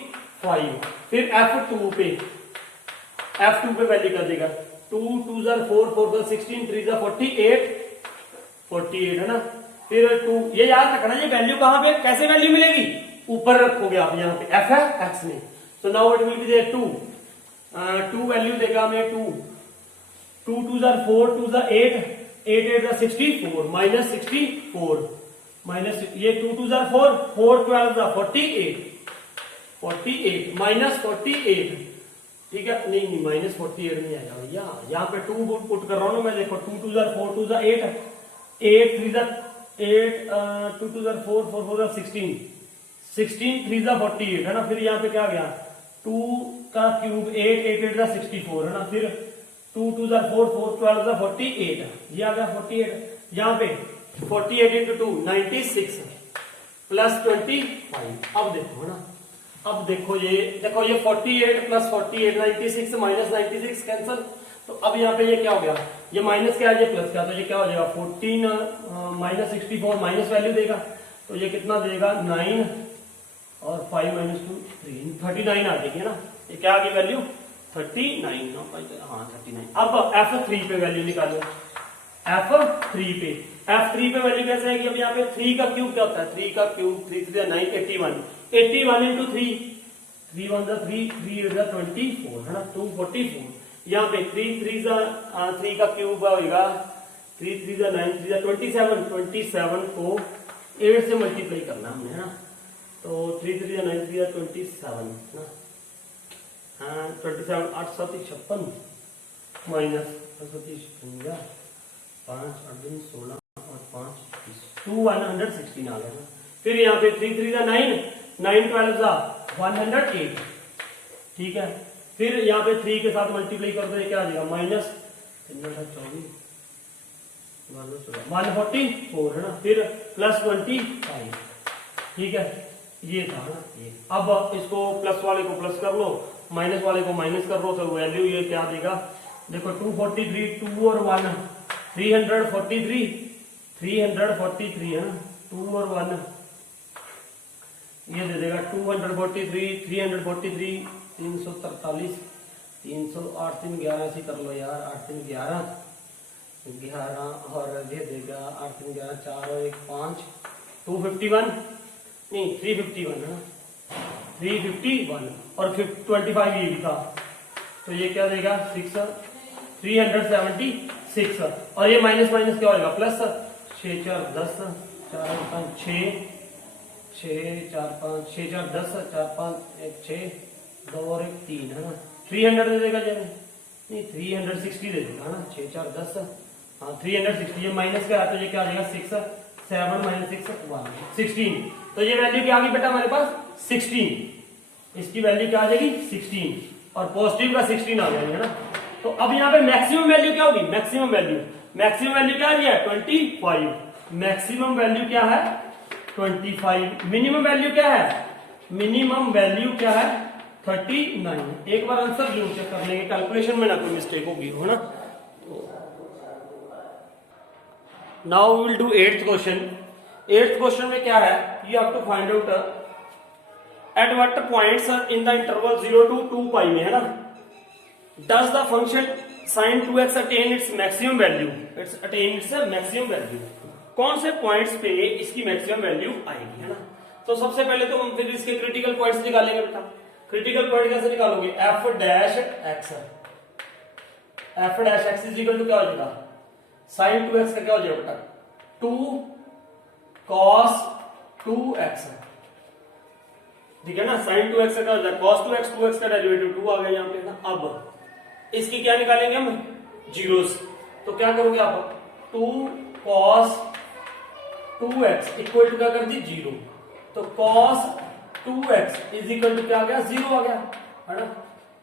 फिर F2 पे वैल्यू क्या देगा, 2 2 4 4 16 3 48 है ना। फिर 2, ये याद रखना ये वैल्यू कहां पे, कैसे वैल्यू मिलेगी, ऊपर रखोगे आप, यहाँ पे f है x में। तो now it will be there 2 value देगा हमें 2 2 2 4 2 8 8 8 64 माइनस 64 माइनस ये 2 2 4 4 12 48 माइनस 48, ठीक है। नहीं माइनस 48 नहीं आएगा भैया, यहाँ पे 2 पुट कर रहा हूं ना मैं, देखो 2 2 4 2 8 8 3 8 2 2 4 4 4 16 16 3 48 है ना। फिर यहाँ पे क्या गया, 2 का क्यूब 8 8 8 64 है ना। फिर 2 2 4 4 12 48, ये आ गया 48। यहाँ पे 48 इंटू 2 96 प्लस 25। अब देखो है ना, अब देखो ये 48 प्लस 48 96 माइनस 96 कैंसल। तो अब यहाँ पे ये क्या हो गया, ये माइनस क्या है, ये प्लस क्या, तो ये क्या हो जाएगा 14 माइनस 64 माइनस वैल्यू देगा, तो ये कितना देगा 9 और 5 माइनस 2 3 39 आ जाएगी है ना। ये क्या आ गई वैल्यू 39, हाँ 39। अब F3 पे वैल्यू निकालो, F3 पे वैल्यू कैसे आएगी, अब यहाँ पे 3 का क्यूब क्या होता है, 3 का क्यूब 3 3 9 81 इंटू 3 3 1 3 3 8 24 है ना, 244। यहाँ पे 3 का क्यूब होगा 3 3 9 3 27 को 8 से मल्टीप्लाई करना हमने है ना। तो 3 3 9 3 27 ना, हाँ 27 8 7 56 माइनस 5 8 16 और 5 116 आ गया ना। फिर यहाँ पे 3 3 9 9 12 108, ठीक है। फिर यहाँ पे 3 के साथ मल्टीप्लाई कर दो, ये क्या आ जाएगा माइनस 24 144 है ना। फिर प्लस 25, ठीक है, ये था ना ये। अब इसको प्लस वाले को प्लस कर लो, माइनस वाले को माइनस कर लो, तो वैल्यू ये क्या देगा, देखो 243 2 और 1 343 है ना, 2 और 1 ये दे देगा 243 343 343 308 3 11 ऐसे कर लो यार, 8 3 11 और ये देगा 8 3 11 4 और 1 5 251 नहीं 351 है ना, 351 और 25 ये भी था, तो ये क्या देगा 376 और ये माइनस माइनस क्या होगा प्लस 6 4 10 4 5 6 6 4 5 6 4 10 4 5 1 6 2 और 1 3 है ना। 300 दे देगा जब नहीं 360 दे देगा ना, 6 4 10 हाँ 360। ये माइनस का है तो ये क्या आ जाएगा 6 7 माइनस 6 1 16। तो ये वैल्यू क्या आ गई बेटा हमारे पास 16, इसकी वैल्यू क्या आ जाएगी 16 और पॉजिटिव का 16 आ जाएगा ना। तो अब यहाँ पे मैक्सिमम वैल्यू क्या होगी, मैक्सिमम वैल्यू क्या आ रही है 25। मैक्सिमम वैल्यू क्या है 25। मिनिमम वैल्यू क्या है, मिनिमम वैल्यू क्या है 39। एक बार आंसर जरूर चेक कर लेंगे, कैलकुलेशन में ना कोई मिस्टेक होगी हो ना। Now we will do 8th question. 8th question में क्या है, you have to find out at what points in the interval 0 to 2 पाई में है ना, does the function sin 2x attain its maximum value, it's attain its maximum value। कौन से points पे इसकी मैक्सिमम वैल्यू आएगी है ना। तो सबसे पहले तो हम फिर इसके क्रिटिकल पॉइंट्स निकालेंगे बेटा। क्रिटिकल पॉइंट कैसे निकालोगे, f dash x is equal to क्या हो जाएगा sin 2x का क्या हो जाएगा बेटा 2 cos 2x, ठीक है ना। sin 2x का क्या हो जाएगा cos 2x, 2x का डेरिवेटिव 2 आ गया यहाँ पे ना। अब इसकी क्या निकालेंगे हम जीरोस, तो क्या करोगे आप 2 cos 2x इक्वल टू क्या कर दी 0, तो cos 2x is equal to क्या आ गया 0 आ गया, है ना।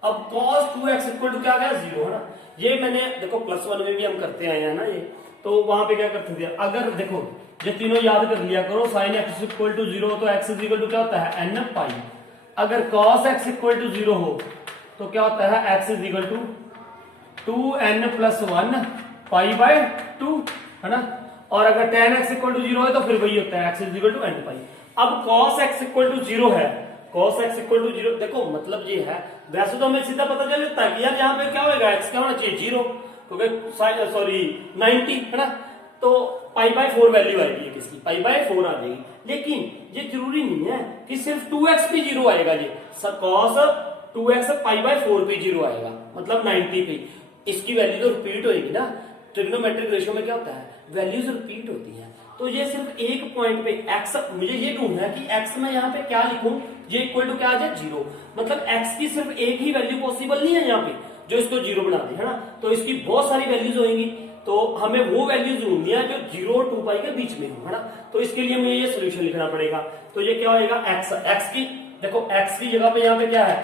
अब cos 2x इक्वल टू क्या आ गया 0, है ना। ये मैंने देखो +1 में भी हम करते आए हैं ना ये, तो वहां पे क्या करते थे, अगर देखो ये तीनों याद कर लिया करो, sin x इक्वल टू 0 तो x इज इक्वल टू क्या होता है n पाई, अगर cos x इक्वल टू 0 हो तो क्या होता है x is equal to 2n plus 1 pi by 2, है ना। और अगर tan x इक्वल टू 0 है तो फिर वही होता है x is equal to n pi. अब cos x इक्वल टू 0 है, cos x इक्वल टू 0, देखो मतलब ये है, वैसे तो हमें सीधा पता चल जाता है कि यार यहाँ पे क्या होगा, x क्या होना चाहिए 0, क्योंकि सॉरी 90, है ना। तो पाई बाय 4 वैल्यू आएगी किसकी, पाई बाय 4 आ जाएगी। लेकिन ये जरूरी नहीं है कि सिर्फ 2x पे 0 आएगा, ये cos 2x पाई बाय 4 पे 0 आएगा, मतलब 90 पे। इसकी वैल्यू तो रिपीट होगी ना, ट्रिग्नोमेट्रिक रेशियो में क्या होता है, वैल्यूज रिपीट होती है। तो ये सिर्फ एक पॉइंट पे x, मुझे ये ढूंढना है कि x में यहाँ पे क्या लिखूं, ये इक्वल टू क्या आ जाए 0, मतलब x की सिर्फ एक ही वैल्यू पॉसिबल नहीं है यहाँ पे जो इसको 0 बना दे, है ना। तो इसकी बहुत सारी वैल्यूज होंगी, तो हमें वो वैल्यूज ढूंढनी है जो 0 और 2 पाई के बीच में हो, है ना। तो इसके लिए मुझे ये सोल्यूशन लिखना पड़ेगा। तो ये क्या होगा x की, देखो x की जगह पे यहाँ पे क्या है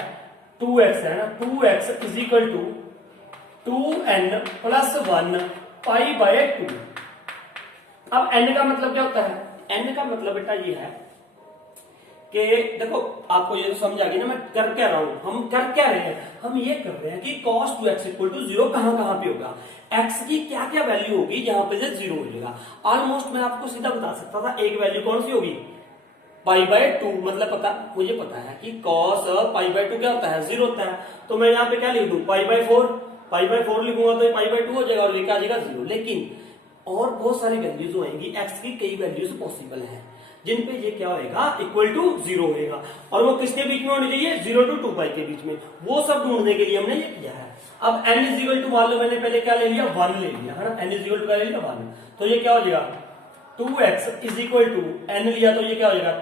2x है ना, 2x is equal to 2n plus 1 pi by 2। अब n का मतलब क्या होता है, n का मतलब बेटा ये है कि देखो आपको ये तो समझ आ गई ना मैं कर क्या रहा हूं, हम कर क्या रहे हैं, हम ये कर रहे हैं कि cos 2x इक्वल टू 0 कहां कहां पे होगा, x की क्या क्या वैल्यू होगी जहां पे से 0 हो जाएगा। ऑलमोस्ट मैं आपको सीधा बता सकता था, एक वैल्यू कौन सी होगी पाई बाय 2, मतलब पता मुझे पता है कि cos पाई बाय 2 क्या होता है 0 होता है, तो मैं यहाँ पे क्या लिख दूं पाई बाय 4 लिखूंगा तो पाई बाय 2 हो जाएगा और ये क्या आ जाएगा 0। लेकिन और बहुत सारी वैल्यूज होंगी, x की कई वैल्यूज पॉसिबल है जिन पे ये क्या होएगा इक्वल टू 0 होएगा, और वो किसके बीच में होनी चाहिए 0 to 2 पाई के बीच में, वो सब ढूंढने के लिए हमने ये किया है। अब n इज इक्वल टू मान लो मैंने पहले क्या ले लिया 1 ले लिया, है ना, n इज इक्वल टू क्या ले लिया 1, तो ये क्या हो जाएगा 2x is equal to n लिया तो ये क्या हो जाएगा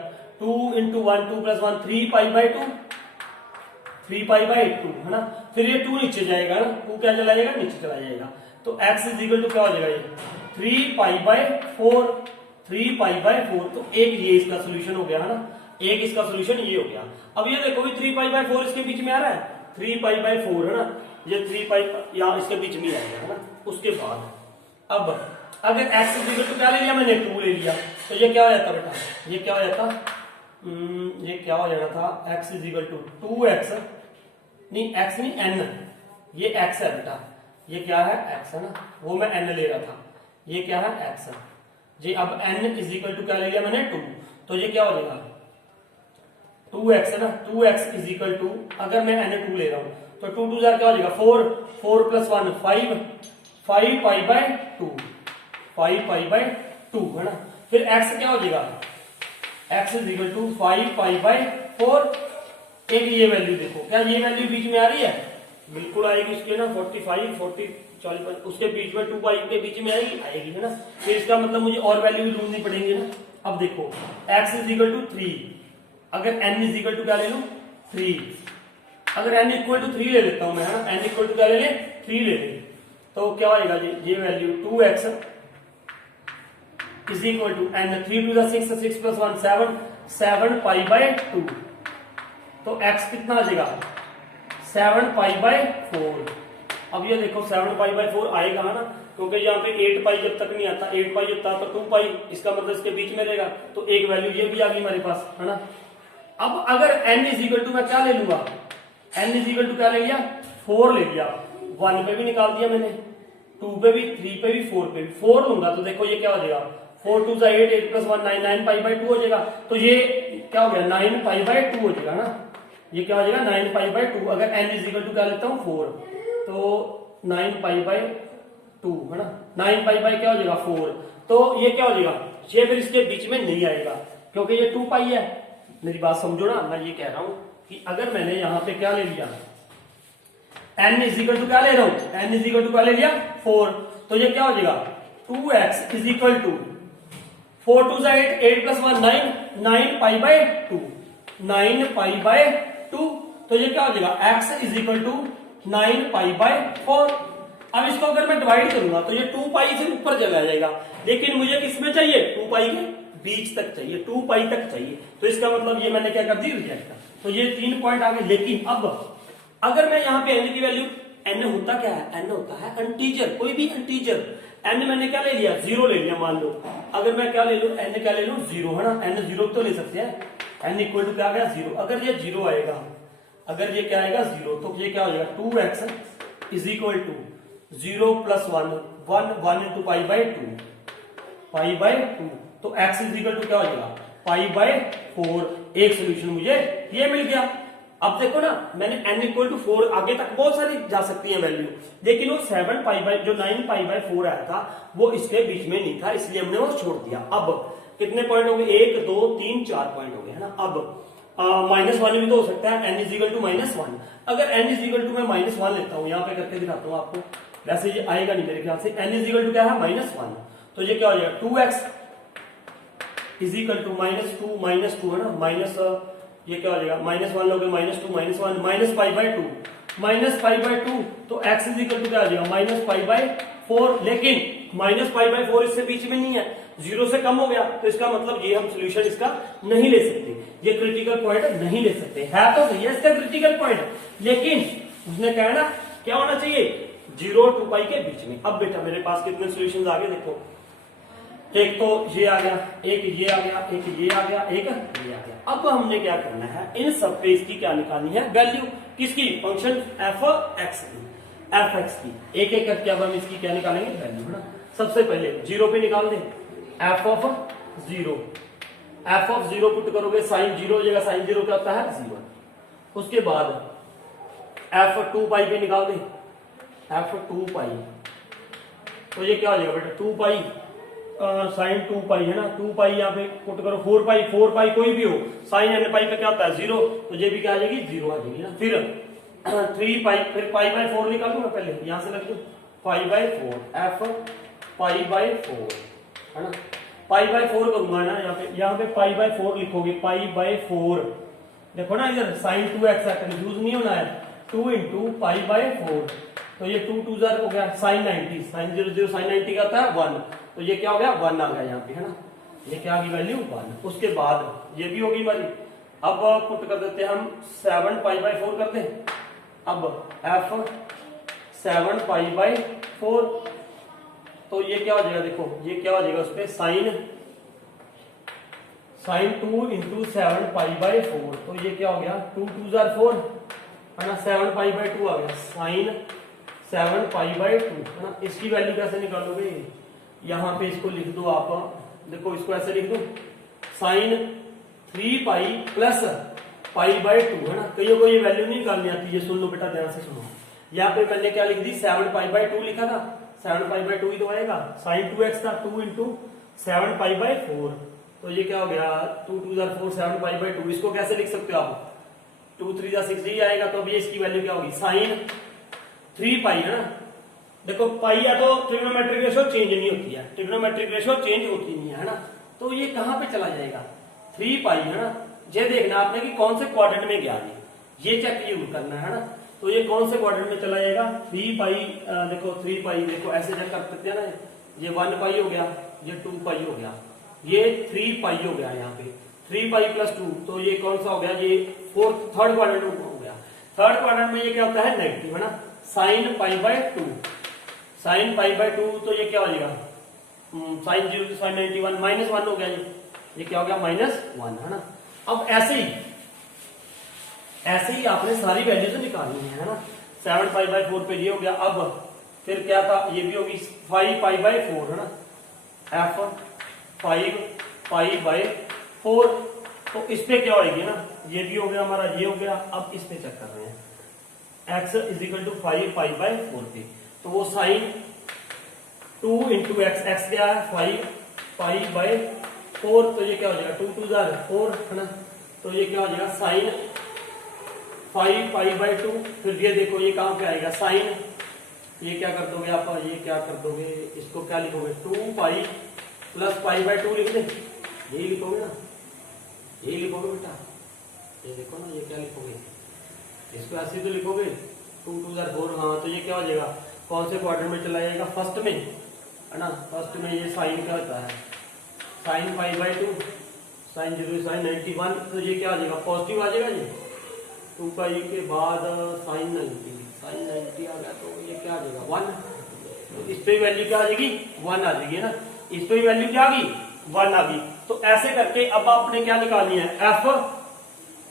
2 into 1 2 plus 1 3 pi by 2, 3 pi by 2, है ना। फिर ये 2 नीचे जाएगा ना, 2 क्या चला जाएगा नीचे चला जाएगा, तो x इज इक्वल टू क्या हो जाएगा ये 3 पाई बाय 4, 3 पाई बाय 4, तो एक ये इसका सोल्यूशन हो गया, है ना, एक इसका सोल्यूशन ये हो गया। अब ये देखो 3 पाई बाय 4 इसके बीच में आ रहा है, 3 पाई बाय 4, है ना, ये 3 पाई यहाँ इसके बीच में आएगा, है ना। उसके बाद अब अगर x इज इक्वल टू क्या ले लिया मैंने 2 ले लिया, तो ये क्या हो जाता बेटा, ये क्या हो जाता ये क्या हो जाना था x is equal to 2x, नहीं x नहीं n, ये x है बेटा, ये क्या है x है ना, वो मैं n ले रहा था, ये क्या है x जी। अब n इज इक्वल टू क्या ले लिया मैंने 2, तो ये क्या हो जाएगा 2x है ना, 2x इज इक्वल टू अगर मैं n 2 ले रहा हूं तो 2 2 क्या हो जाएगा 4, 4 plus 1 5, 5 pi by 2, 5 pi by 2, है ना। फिर x क्या हो जाएगा x is equal to 5 pi by 4, एक ये वैल्यू देखो, क्या ये वैल्यू बीच में आ रही है, बिल्कुल आएगी इसके ना 45 40 40 उसके बीच में 2 पाई के बीच में आएगी, है ना। फिर इसका मतलब मुझे और वैल्यू भी ढूंढनी पड़ेगी ना। अब देखो x इज इक्वल टू 3, अगर n इज इक्वल टू क्या ले लूं 3, अगर n इक्वल टू 3 ले लेता हूं मैं, है ना, n इक्वल टू क्या ले ले 3 ले ले, तो क्या आएगा ये value 2x is equal to n, 3 two 6, 6 plus 1 7, 7 pi by 2, तो x कितना आ जाएगा 7 पाई बाय 4। अब ये देखो 7 पाई बाय 4 आएगा, है ना, क्योंकि यहाँ पे 8 पाई जब तक नहीं आता, 8 पाई जब तक तो 2 पाई, इसका मतलब इसके बीच में रहेगा, तो एक वैल्यू ये भी आ गई हमारे पास, है ना। अब अगर n इज इक्वल टू मैं क्या ले लूंगा, n इज इक्वल टू क्या ले लिया 4 ले लिया, 1 पे भी निकाल दिया मैंने, 2 पे भी, 3 पे भी, 4 पे भी 4 लूंगा, तो देखो ये क्या हो जाएगा 4 2 8, 8 प्लस 1 9, 9 पाई बाय 2 हो जाएगा, तो ये क्या हो गया 9 पाई बाय 2 हो जाएगा ना, ये क्या हो जाएगा 9 पाई बाय 2। अगर n इज इक्वल टू क्या लेता हूँ 4, तो 9 पाई बाय 2, है ना, 9 पाई बाय क्या हो जाएगा 4, तो ये क्या हो जाएगा ये फिर इसके बीच में नहीं आएगा क्योंकि ये 2 पाई है। मेरी बात समझो ना, मैं ये कह रहा हूं कि अगर मैंने यहां पे क्या ले लिया n इज इक्वल टू क्या ले रहा हूं, n इज इक्वल टू क्या ले लिया 4, तो ये क्या हो जाएगा 2x is equal to 4 2 8, 8 plus 1 9, 9 pi by 2, 9 pi by 2, तो ये क्या हो जाएगा x is equal to 9 pi by 4। अब इसको अगर मैं डिवाइड करूंगा तो ये 2 पाई से ऊपर चला जाएगा, लेकिन मुझे किसमें चाहिए 2 पाई के बीच तक चाहिए, 2 पाई तक चाहिए। तो इसका मतलब ये मैंने क्या कर दी, रिजेक्ट कर। तो ये 3 पॉइंट आ गए। लेकिन अब अगर मैं यहाँ पे n की वैल्यू, n होता क्या है, n होता है इंटीजर, कोई भी इंटीजर। n मैंने क्या ले लिया, 0 ले लिया मान लो। अगर मैं क्या ले लूं, n क्या ले लूं, 0 है ना, n 0 तो ले सकते हैं। n इक्वल टू क्या आ गया, 0। अगर ये 0 आएगा, अगर ये क्या आएगा 0, तो ये क्या हो जाएगा 2x is equal to 0 plus 1 1 into pi by 2 तो x इज इक्वल टू क्या हो जाएगा पाई बाई 4। एक सोल्यूशन मुझे ये मिल गया। अब देखो ना, मैंने n इक्वल टू 4, आगे तक बहुत सारी जा सकती है वैल्यू, लेकिन वो 7 पाई बाई जो 9 पाई बाई 4 आया था वो इसके बीच में नहीं था, इसलिए हमने वो छोड़ दिया। अब कितने पॉइंट हो गए, 1 2 3 4 पॉइंट हो गए, है ना। अब -1 भी तो हो सकता है, n इज इक्वल टू -1। अगर n इज इक्वल टू मैं -1 लेता हूं, यहां पे करके दिखाता हूं आपको, वैसे ये आएगा नहीं मेरे ख्याल से। n इज इक्वल टू क्या है, -1, तो ये क्या हो जाएगा 2x इज इक्वल टू -2 है ना, माइनस ये क्या हो जाएगा -1 लोगे -2 -1 माइनस पाई बाई 2 तो x इज इक्वल टू क्या हो जाएगा -π/4। लेकिन -π/4 इससे बीच में नहीं है, 0 से कम हो गया, तो इसका मतलब ये हम सोल्यूशन इसका नहीं ले सकते, ये क्रिटिकल पॉइंट नहीं ले सकते। है तो सही है इसका क्रिटिकल पॉइंट, लेकिन उसने कहा ना क्या होना चाहिए 0 और 2 पाई के बीच में। अब बेटा मेरे पास कितने सोल्यूशन आ गए देखो, एक तो ये आ गया, एक ये आ गया, एक ये आ गया, एक ये आ गया। अब हमने क्या करना है, इन सब पे इसकी क्या निकालनी है वैल्यू, किसकी, फंक्शन एफ एक्स की। एक एक करके अब हम इसकी क्या निकालेंगे वैल्यू, है ना। सबसे पहले 0 पे निकाल दें, एफ ऑफ 0 पुट करोगे साइन 0 हो जाएगा, साइन 0 क्या होता है 0। उसके बाद एफ 2 पाई पे निकाल दें, एफ 2 पाई, तो ये क्या हो जाएगा बेटा 2 पाई साइन 2 पाई है ना, 2 पाई यहाँ पे पुट करो, 4 पाई कोई भी हो, साइन n पाई का क्या होता है 0, तो ये भी क्या आ जाएगी 0 आ जाएगी ना। फिर 3 पाई, फिर π/4 निकाल दूंगा, पहले यहां से लग दू π/4 f π/4 है ना, π/4 करूंगा ना, यहाँ पे π/4 लिखोगे, π/4 देखो ना इधर साइन 2x है, कंफ्यूज नहीं होना है, 2 इंटू π/4, तो ये 2 2 हो गया साइन 90, साइन 0 साइन 90 का होता है 1, तो ये क्या हो गया 1 आ गया यहाँ पे, है ना, ये क्या आ गई वैल्यू 1। उसके बाद ये भी होगी हमारी, अब पुट कर देते हैं हम 7 π/4 कर दें, अब f 7 π/4, तो ये क्या हो जाएगा देखो, ये क्या हो जाएगा उस पे साइन 2 इंटू 7 π/4, तो ये क्या हो गया 2 2 4 है ना, 7 π/2 आ गया, साइन 7 π/2 है ना। इसकी वैल्यू कैसे निकालोगे, यहाँ पे इसको लिख दो आप, देखो इसको ऐसे लिख दो साइन 3 पाई प्लस π/2 है ना। कईयों को ये वैल्यू नहीं निकालनी आती, ये सुन लो बेटा ध्यान से सुनो। यहाँ पे मैंने क्या लिख दी 7 π/2 लिखा था, 7 π/2 ही तो आएगा, साइन 2x था 2 इंटू 7 π/4, तो ये क्या हो गया 2 2 4 7 π/2। इसको कैसे लिख सकते हो आप, 2 3 6 ही आएगा, तो अभी इसकी वैल्यू क्या होगी साइन 3 पाई है ना। देखो पाई या तो ट्रिग्नोमेट्रिक रेशियो चेंज नहीं होती है, ट्रिग्नोमेट्रिक रेशियो चेंज होती नहीं है ना, तो ये कहां पे चला जाएगा 3 पाई है ना। ये देखना आपने कि कौन से क्वाड्रेंट में गया, ये चेक यूज करना है ना, तो ये कौन से क्वाड्रेंट में चला जाएगा 3 पाई, देखो 3 पाई, देखो ऐसे चेक कर सकते हैं ना, ये 1 पाई हो गया, ये 2 पाई हो गया, ये 3 पाई हो गया, यहाँ पे 3 पाई प्लस 2, तो ये कौन सा हो गया, ये थर्ड क्वाड्रेंट में हो गया। थर्ड क्वाड्रेंट में ये क्या होता है नेगेटिव है ना, साइन π/2, साइन π/2, तो ये क्या हो जाएगा साइन 0 to साइन 91 -1 हो गया, ये क्या हो गया -1 है ना। अब ऐसे ही आपने सारी वैल्यूज निकालनी है ना। 7 π/4 पे ये हो गया, अब फिर क्या था, ये भी होगी 5 π/4 है ना, f 5 π/4, तो इस पे क्या होगी ना, ये भी हो गया हमारा, ये हो गया। अब इस पे चेक कर रहे हैं x इज इक्वल टू 5 π/4 पे, तो वो साइन 2 इंटू x क्या है 5 π/4, तो ये क्या हो जाएगा 2 2 4 है ना, तो ये क्या हो जाएगा साइन 5 π/2। फिर ये देखो ये कहां पे आएगा साइन, ये क्या कर दोगे आप, ये क्या कर दोगे, इसको क्या लिखोगे 2 पाई प्लस π/2 लिख दे, यही लिखोगे ना, यही लिखोगे बेटा, ये देखो ना ये क्या लिखोगे, इसको ऐसे तो लिखोगे 2 2 4, हाँ, तो ये क्या हो जाएगा कौन से क्वाड्रेंट में चला जाएगा, फर्स्ट में है ना, फर्स्ट में ये साइन क्या होता है sine pi by 2 sine 0 sine 91, तो ये क्या आ जाएगा पॉजिटिव आ जाएगा ये 2 पाई के बाद साइन 90 आ गया, तो ये क्या आ जाएगा 1, तो इस पे वैल्यू क्या आ जाएगी 1 आ जाएगी ना, इस पे वैल्यू क्या आ गई 1 आ गई। तो ऐसे करके अब आपने क्या निकालनी है f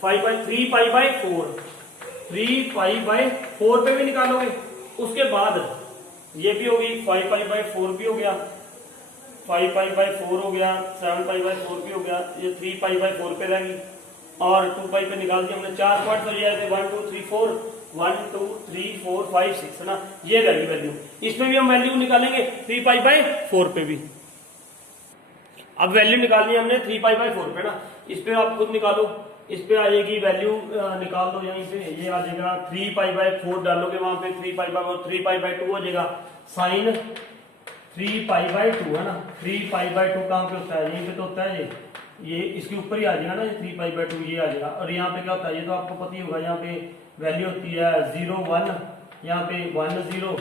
3 pi by 4 3 pi by 4 पे भी निकालोगे, उसके बाद ये भी होगी 5 पाई बाई 4 भी हो गया, 5 पाई बाई 4 हो गया, 7 पाई बाई 4 भी हो गया, ये 3 पाई बाई 4 पे रहेगी और 2 पाई पे निकाल दिया हमने 4 पॉइंट, तो ये ऐसे 1 2 3 4 1 2 3 4 5 6 है ना, ये रहेगी वैल्यू। इसमें भी हम वैल्यू निकालेंगे 3 पाई बाई 4 पे भी। अब वैल्यू निकालनी है हमने 3 पाई बाई 4 पे ना, इस पे आप खुद निकालो, इस पे आ जाएगी वैल्यू निकाल दो यहीं से, ये आ जाएगा 3 पाई बाई 4 डालोगे वहां पे 3 पाई बाई 3 पाई बाई 2 हो जाएगा साइन 3 पाई बाई 2 है ना, 3 पाई बाई 2 कहां पे होता है यहीं पे तो होता है ये इसके ऊपर ही आ जाएगा ना, ये 3 पाई बाई 2 ये आ जाएगा। और यहाँ पे क्या होता है ये तो आपको पता ही होगा, यहाँ पे वैल्यू होती है 0 1, यहाँ पे 1 0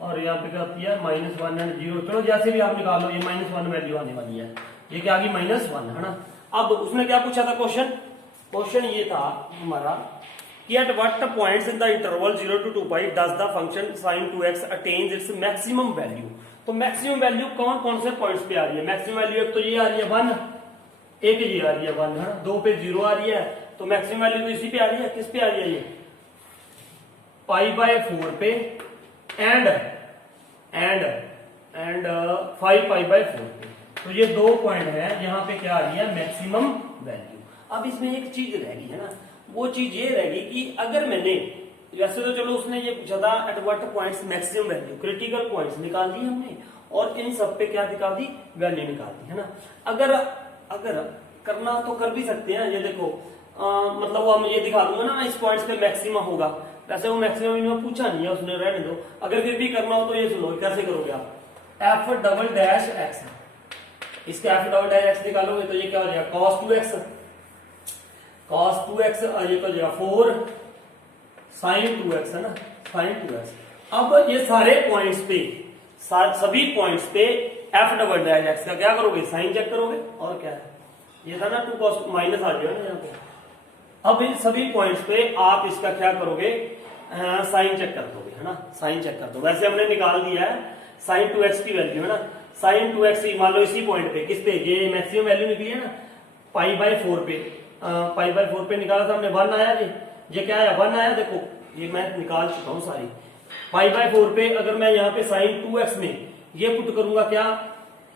और यहाँ पे क्या होती है -1 एंड 0। चलो जैसे भी आप निकालो, ये -1 वैल्यू आने वाली है, ये क्या आ गई -1 है ना। अब उसने क्या पूछा था क्वेश्चन ये था हमारा कि eight what points in the interval 0 to 2 pi does the function sin 2x attains its maximum value. तो मैक्सिमम वैल्यू कौन कौन से पॉइंट्स पे आ रही है, मैक्सिमम वैल्यू एक तो ये आ रही है 1, एक ये आ रही है 1 है, 2 पे 0 आ रही है, तो मैक्सिमम वैल्यू तो इसी पे आ रही है, किस पे आ रही है ये पाई बाय 4 पे एंड 5 पाई बाय 4 पे। तो ये 2 पॉइंट है यहाँ पे क्या आ रही है मैक्सिमम वैल्यू। अब इसमें एक चीज रहेगी है ना, वो चीज ये रहेगी कि अगर मैंने वैसे तो चलो उसने ये पूछा था eight what points maximum value, critical points निकाल दी हमने और इन सब पे क्या निकाल दी वैल्यू निकाल दी है ना। अगर करना तो कर भी सकते हैं, ये देखो मतलब वो हम ये दिखा दूंगा ना इस पॉइंट्स पे मैक्सिमम होगा, वैसे वो मैक्सिमम इन्होंने पूछा नहीं है उसने, रहने दो। अगर फिर भी करना हो तो ये सुनो कैसे करोगे आप, एफ डबल डैश एक्स, इसका एफ डबल डैश एक्स निकालोगे तो ये क्या हो जाएगा cos 2x ये तो जाएगा 4 sin 2x है ना, sin 2x। अब ये सारे पॉइंट्स पे सभी पॉइंट्स पे एफ डबल डैश एक्स का क्या करोगे साइन चेक करोगे, और क्या है ये था ना 2 cos माइनस आ जाएगा ना यहाँ पे। अब इन सभी पॉइंट्स पे आप इसका क्या करोगे साइन चेक कर दोगे है ना, साइन चेक कर दो। वैसे हमने निकाल दिया है sin 2x की वैल्यू है ना, sin 2x मान लो इसी पॉइंट पे किस पे ये मैक्सिमम वैल्यू निकली है ना पाई बाय 4 पे, पाई बाय 4 पे निकाला था हमने 1 आया, ये क्या आया 1 आया, देखो ये मैं निकाल चुका हूँ सारी। पाई बाय 4 पे अगर मैं यहाँ पे sin 2x में ये पुट करूंगा क्या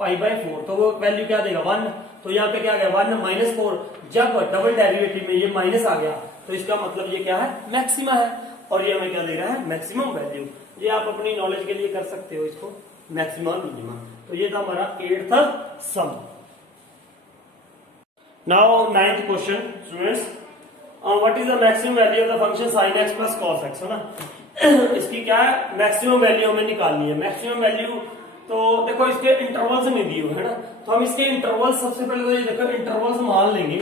पाई बाय 4 तो वो वैल्यू क्या देगा 1, तो यहाँ पे क्या आ गया 1 -4, जब डबल डेरिवेटिव में ये माइनस आ गया तो इसका मतलब ये क्या है मैक्सिमा है, और ये हमें क्या दे रहा है मैक्सिमम वैल्यू। ये आप अपनी नॉलेज के लिए कर सकते हो इसको मैक्सिमम मिनिमम। तो ये था हमारा 8th sum. Now 9th question students, what is the maximum value of the function sin x plus cos x है ना। इसकी क्या है मैक्सिमम वैल्यू हमें निकालनी है। मैक्सिमम वैल्यू तो देखो इसके इंटरवल्स नहीं दिए हुए है ना, तो हम इसके इंटरवल सबसे पहले तो ये देखो इंटरवल्स मान लेंगे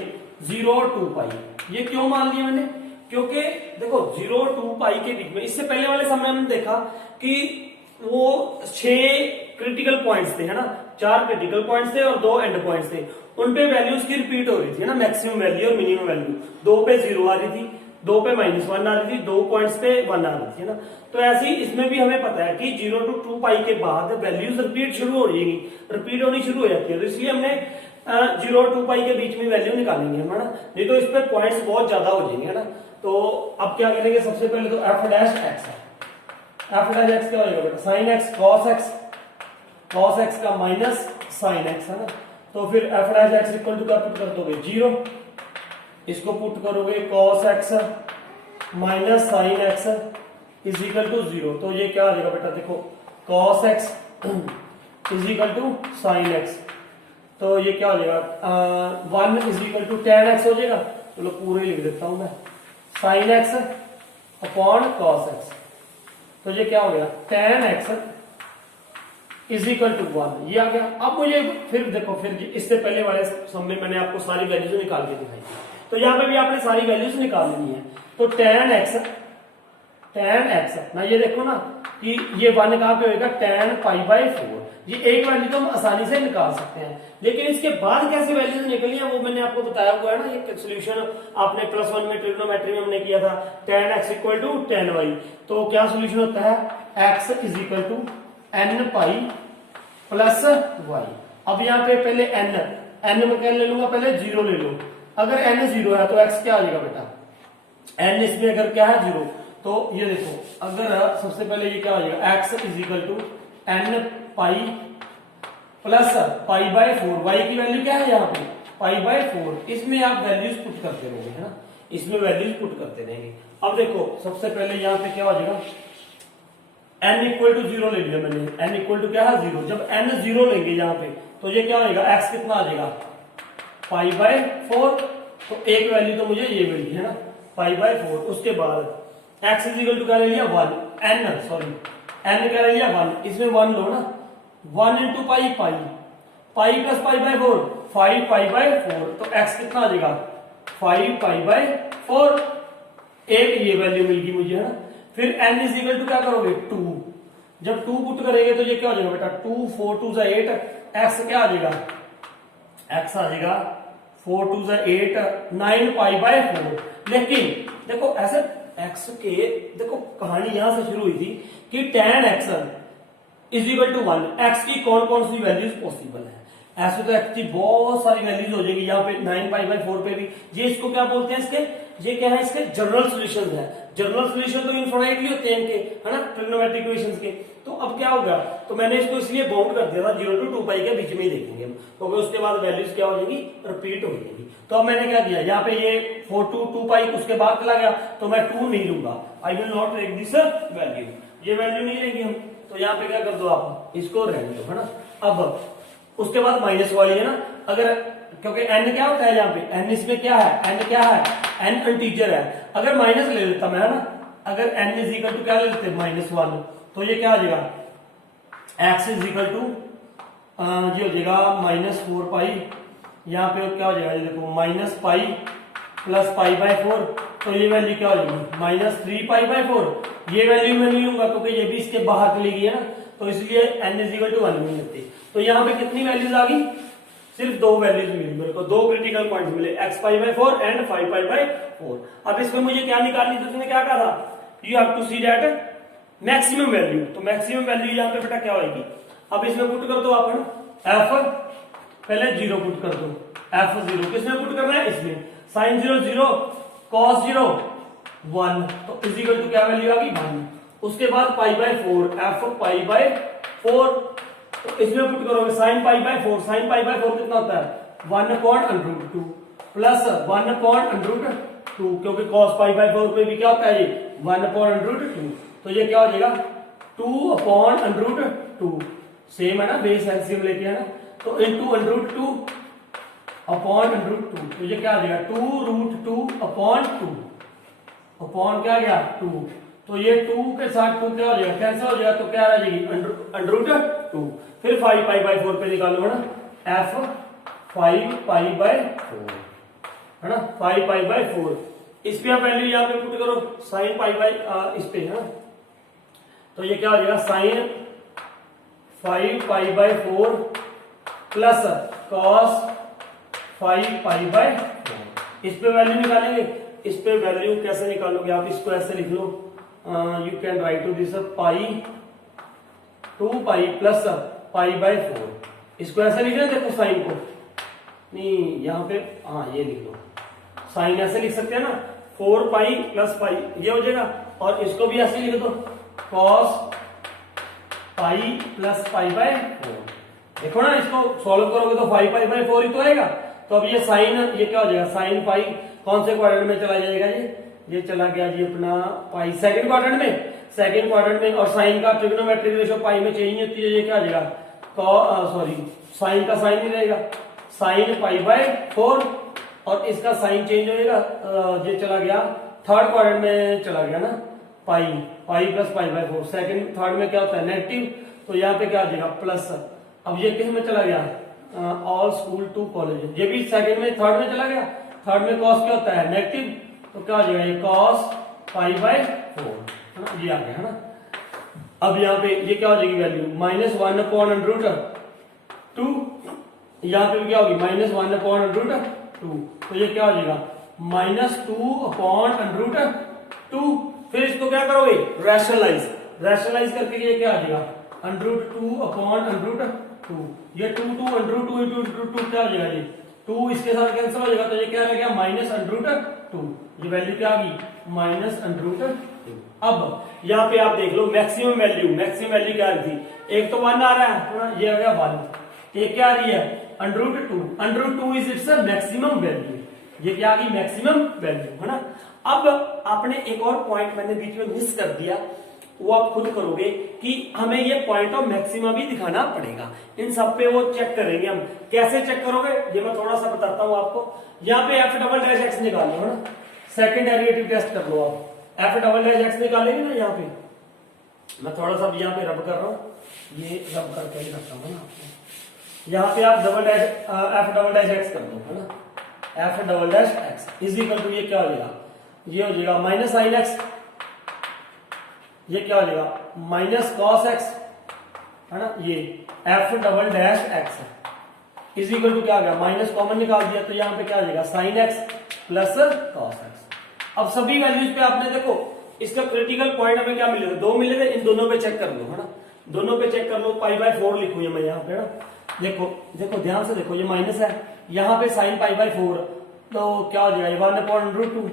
0 और 2 पाई। ये क्यों मान लिया मैंने, क्योंकि देखो 0 और 2 पाई के बीच में इससे पहले वाले समय हमने देखा कि वो 6 क्रिटिकल पॉइंट्स थे है ना, 4 क्रिटिकल पॉइंट्स थे और 2 एंड पॉइंट्स थे, उनपे वैल्यूज की रिपीट हो रही थी है ना, मैक्सिमम वैल्यू और मिनिमम वैल्यू। 2 पे 0 आ रही थी, 2 पे -1 आ रही थी, 2 पॉइंट्स पे 1 आ रही थी है ना। तो ऐसे ही इसमें भी हमें पता है कि 0 to 2 पाई के बाद वैल्यूज रिपीट शुरू हो जाएगी, रिपीट होनी शुरू हो जाती है, तो इसलिए हमने 0 और 2 पाई के बीच में वैल्यू निकालेंगे है ना, नहीं तो इस पे पॉइंट्स बहुत ज्यादा हो जाएंगे है ना। तो अब क्या करेंगे सबसे पहले तो एफ डैश एक्स है, एफ डैश एक्स क्या हो जाएगा बेटा साइन एक्स cos x का माइनस साइन एक्स है ना, तो फिर f dash x equal to क्या पुट कर दोगे 0, इसको पुट करोगे cos x minus sine x is equal to 0, तो ये क्या आ जाएगा बेटा देखो cos x is equal to sine x, तो ये क्या हो जाएगा 1 is equal to tan x हो जाएगा। चलो पूरे लिख देता हूं मैं sine x upon cos x, तो ये क्या हो गया tan x is equal to 1, ये आ गया। अब मुझे फिर देखो फिर इससे पहले वाले सम में मैंने आपको सारी वैल्यूज निकाल के दिखाई, तो यहाँ पे भी आपने सारी वैल्यूज निकाल लेनी है। तो tan tan x ना, ये देखो ना कि ये 1 कहां पे होगा, tan π/4। ये एक वैल्यू तो हम आसानी से निकाल सकते हैं, लेकिन इसके बाद कैसे वैल्यूज निकली है वो मैंने आपको बताया हुआ है ना। ये सोल्यूशन आपने +1 में ट्रिग्नोमेट्री में हमने किया था, tan x = tan y। तो क्या सोल्यूशन होता है, x = n π + y। अब यहाँ पे पहले n में क्या ले लूंगा, पहले 0 ले लो। अगर n 0 है तो x क्या आ जाएगा बेटा, n इसमें अगर क्या है 0, तो ये देखो अगर सबसे पहले ये क्या हो जाएगा, x = n π + π/4। y की वैल्यू क्या है यहाँ पे, π/4। इसमें आप वैल्यूज पुट करते रहोगे, है ना, इसमें वैल्यूज पुट करते रहेंगे। अब देखो सबसे पहले यहाँ पे क्या हो जाएगा, n = 0 ले लिया मैंने, n = क्या है 0। जब n 0 लेंगे यहाँ पे तो ये क्या होगा, x कितना आ जाएगा, π/4। तो एक वैल्यू तो मुझे ये मिली है ना, π/4। उसके बाद x = क्या ले लिया 1, n क्या ले लिया 1, इसमें 1 लो ना, 1 × π + π/4 5 π/4। तो x कितना आ जाएगा, 5 π/4। एक ये वैल्यू मिल गई मुझे, है ना। फिर n = क्या करोगे 2। जब 2 पुट करेंगे तो ये क्या हो जाएगा बेटा, 2 4 2 8, x क्या आ जाएगा, x आ जाएगा 4 2 8 9 π/4। लेकिन देखो ऐसे x के, देखो कहानी यहां से शुरू हुई थी कि tan x = 1, x की कौन कौन सी वैल्यूज पॉसिबल है। ऐसे तो x की बहुत सारी वैल्यूज हो जाएगी, यहाँ पे 9 π/4 पे भी। ये इसको क्या बोलते हैं, इसके ये क्या है, इसके जनरल सॉल्यूशंस है। जनरल सॉल्यूशन तो इनफाइनाइटली होते हैं इनके, है ना, ट्रिग्नोमेट्रिक इक्वेशंस के। तो अब क्या होगा, तो मैंने इसको इसलिए बाउंड कर दिया था 0 to 2 पाई के बीच में ही देखेंगे हम, क्योंकि उसके बाद वैल्यूज क्या हो जाएगी, रिपीट हो जाएगी। तो अब मैंने क्या किया, यहाँ पे ये 4 to 2 पाई उसके बाद चला गया, तो मैं 2 नहीं लूंगा, I will not take this value, ये वैल्यू नहीं लेंगे हम। तो यहाँ पे क्या कर दो आप, इसको रहने दो, है ना। अब उसके बाद माइनस वाली है ना, अगर क्योंकि n क्या होता है यहाँ पे, n इसमें क्या है, n क्या है, n इंटीजर है। अगर माइनस ले लेता मैं, है ना, अगर n = क्या ले लेते -1, तो ये क्या आ जाएगा, x = ये हो जाएगा -4 पाई। यहाँ पे क्या हो जाएगा, ये देखो -π + π/4। तो ये वैल्यू क्या हो जाएगी, -3 π/4। ये वैल्यू मैं नहीं लूंगा क्योंकि ये भी इसके बाहर चली गई है ना, तो इसलिए n = 1 नहीं लेते। तो यहाँ पे कितनी वैल्यूज आ गई, सिर्फ 2 वैल्यूज मिली मेरे को, 2 क्रिटिकल पॉइंट्स मिले, x π/4 एंड 5 π/4। अब इसमें मुझे क्या निकालनी थी, उसने क्या कहा था, you have to see that maximum value. तो मैक्सिमम वैल्यू यहाँ पे बेटा क्या होगी, अब इसमें पुट कर दो आप, है ना, f पहले 0 पुट कर दो, f0 किसमें पुट करना है, इसमें sin 0 0 cos 0 1, तो = क्या वैल्यू आ गई 1। उसके बाद π/4, f π/4, तो इसमें पुट करोगे sin π/4, sin π/4 कितना होता है 1/√2 प्लस 1/√2, क्योंकि cos π/4 पे भी क्या होता है ये 1/√2। तो ये क्या हो जाएगा 2/√2, सेम है ना, बेस एलसीएम लेके, है ना, तो इनटू √2 अपॉन √2। तो ये क्या आ जाएगा 2√2/2 अपॉन क्या गया 2। तो ये 2 के साथ 2 क्या हो जाएगा, कैंसिल हो जाएगा, तो क्या आ जाएगी √2। फिर 5 π/4 पे निकालो, है ना, f 5 π/4, है ना, 5 π/4। इस पे आप वैल्यू यहाँ पे पुट करो sin π/, इस पे, है ना, तो ये क्या हो जाएगा sin 5 π/4 प्लस cos 5 π/4। इस पे वैल्यू निकालेंगे। इस पे वैल्यू कैसे निकालोगे आप, इसको ऐसे लिख लो, you can write to this pi 2 pi plus π/4। इसको ऐसे लिख रहे, देखो साइन को नहीं, यहाँ पे हाँ ये लिख लो, साइन ऐसे लिख सकते हैं ना, 4 पाई प्लस पाई ये हो जाएगा, और इसको भी ऐसे लिख दो cos पाई प्लस π/4। देखो ना, इसको सॉल्व करोगे तो 5 π/4 ही तो आएगा। तो अब ये साइन, ये क्या हो जाएगा साइन पाई कौन से क्वाड्रेंट में चला जाएगा, ये चला गया जी अपना पाई सेकंड क्वाड्रेंट में, सेकंड क्वाड्रेंट में। और साइन का ट्रिग्नोमेट्रिक रेशियो पाई में चेंज होती है, ये क्या आ जाएगा, सॉरी साइन का साइन नहीं रहेगा, साइन π/4, और इसका साइन चेंज होएगा, ये चला गया थर्ड क्वाड्रेंट में चला गया ना, पाई प्लस π/4। सेकंड थर्ड में क्या होता है नेगेटिव, तो यहाँ पे क्या आ जाएगा प्लस। अब ये किस में चला गया, ऑल स्कूल टू कॉलेज, ये भी सेकंड में थर्ड में चला गया, थर्ड में कॉस क्या होता है नेगेटिव, तो क्या हो जाएगा ये cos π/4, है ना, ये आ गया है ना। अब यहाँ पे ये क्या हो जाएगी वैल्यू -1/√2, यहाँ पे क्या होगी -1/√2, तो ये क्या हो जाएगा -2/√2। फिर इसको क्या करोगे रैशनलाइज करके ये क्या आ जाएगा √2/√2। ये 2 क्या हो जाएगा, ये 2 इसके साथ कैंसिल हो जाएगा, तो ये क्या रह गया -√2। ये वैल्यू क्या आ गई -√2। अब यहाँ पे आप देख लो मैक्सिमम वैल्यू क्या आ रही थी, एक तो 1 आ रहा है, ये आ गया 1, एक क्या आ रही है √2 इज इट्स मैक्सिमम वैल्यू, ये क्या आ गई मैक्सिमम वैल्यू है ना। अब आपने एक और पॉइंट मैंने बीच में मिस कर दिया, वो आप खुद करोगे कि हमें ये पॉइंट ऑफ मैक्सिमा भी दिखाना पड़ेगा। इन सब पे वो चेक करेंगे हम, कैसे चेक करोगे ये मैं थोड़ा सा बताता हूं आपको। यहाँ पे f'(x) निकाल लो है ना, सेकंड डेरिवेटिव टेस्ट कर लो आप, f'(x) निकालेंगे ना। यहाँ पे मैं थोड़ा सा यहाँ पे रब कर रहा हूँ, ये रब करके ही रखता हूँ ना आपको। यहाँ पे आप f'(x) कर दो है ना, f'(x) इज इक्वल टू ये क्या हो जाएगा, ये हो जाएगा -sin x, ये क्या हो जाएगा -cos x है ना, ये f'(x) इज इक्वल टू क्या आ गया, माइनस कॉमन निकाल दिया तो यहाँ पे क्या आ जाएगा sin x plus cos x। अब सभी वैल्यूज पे आपने देखो इसका क्रिटिकल पॉइंट हमें क्या मिले थे, 2 मिले थे, इन दोनों पे चेक कर लो है ना, दोनों पे चेक कर लो। π/4 लिखूंगा मैं यहाँ पे ना, देखो ध्यान से देखो, ये माइनस है, यहाँ पे sin π/4 तो क्या हो जाएगा 1/√2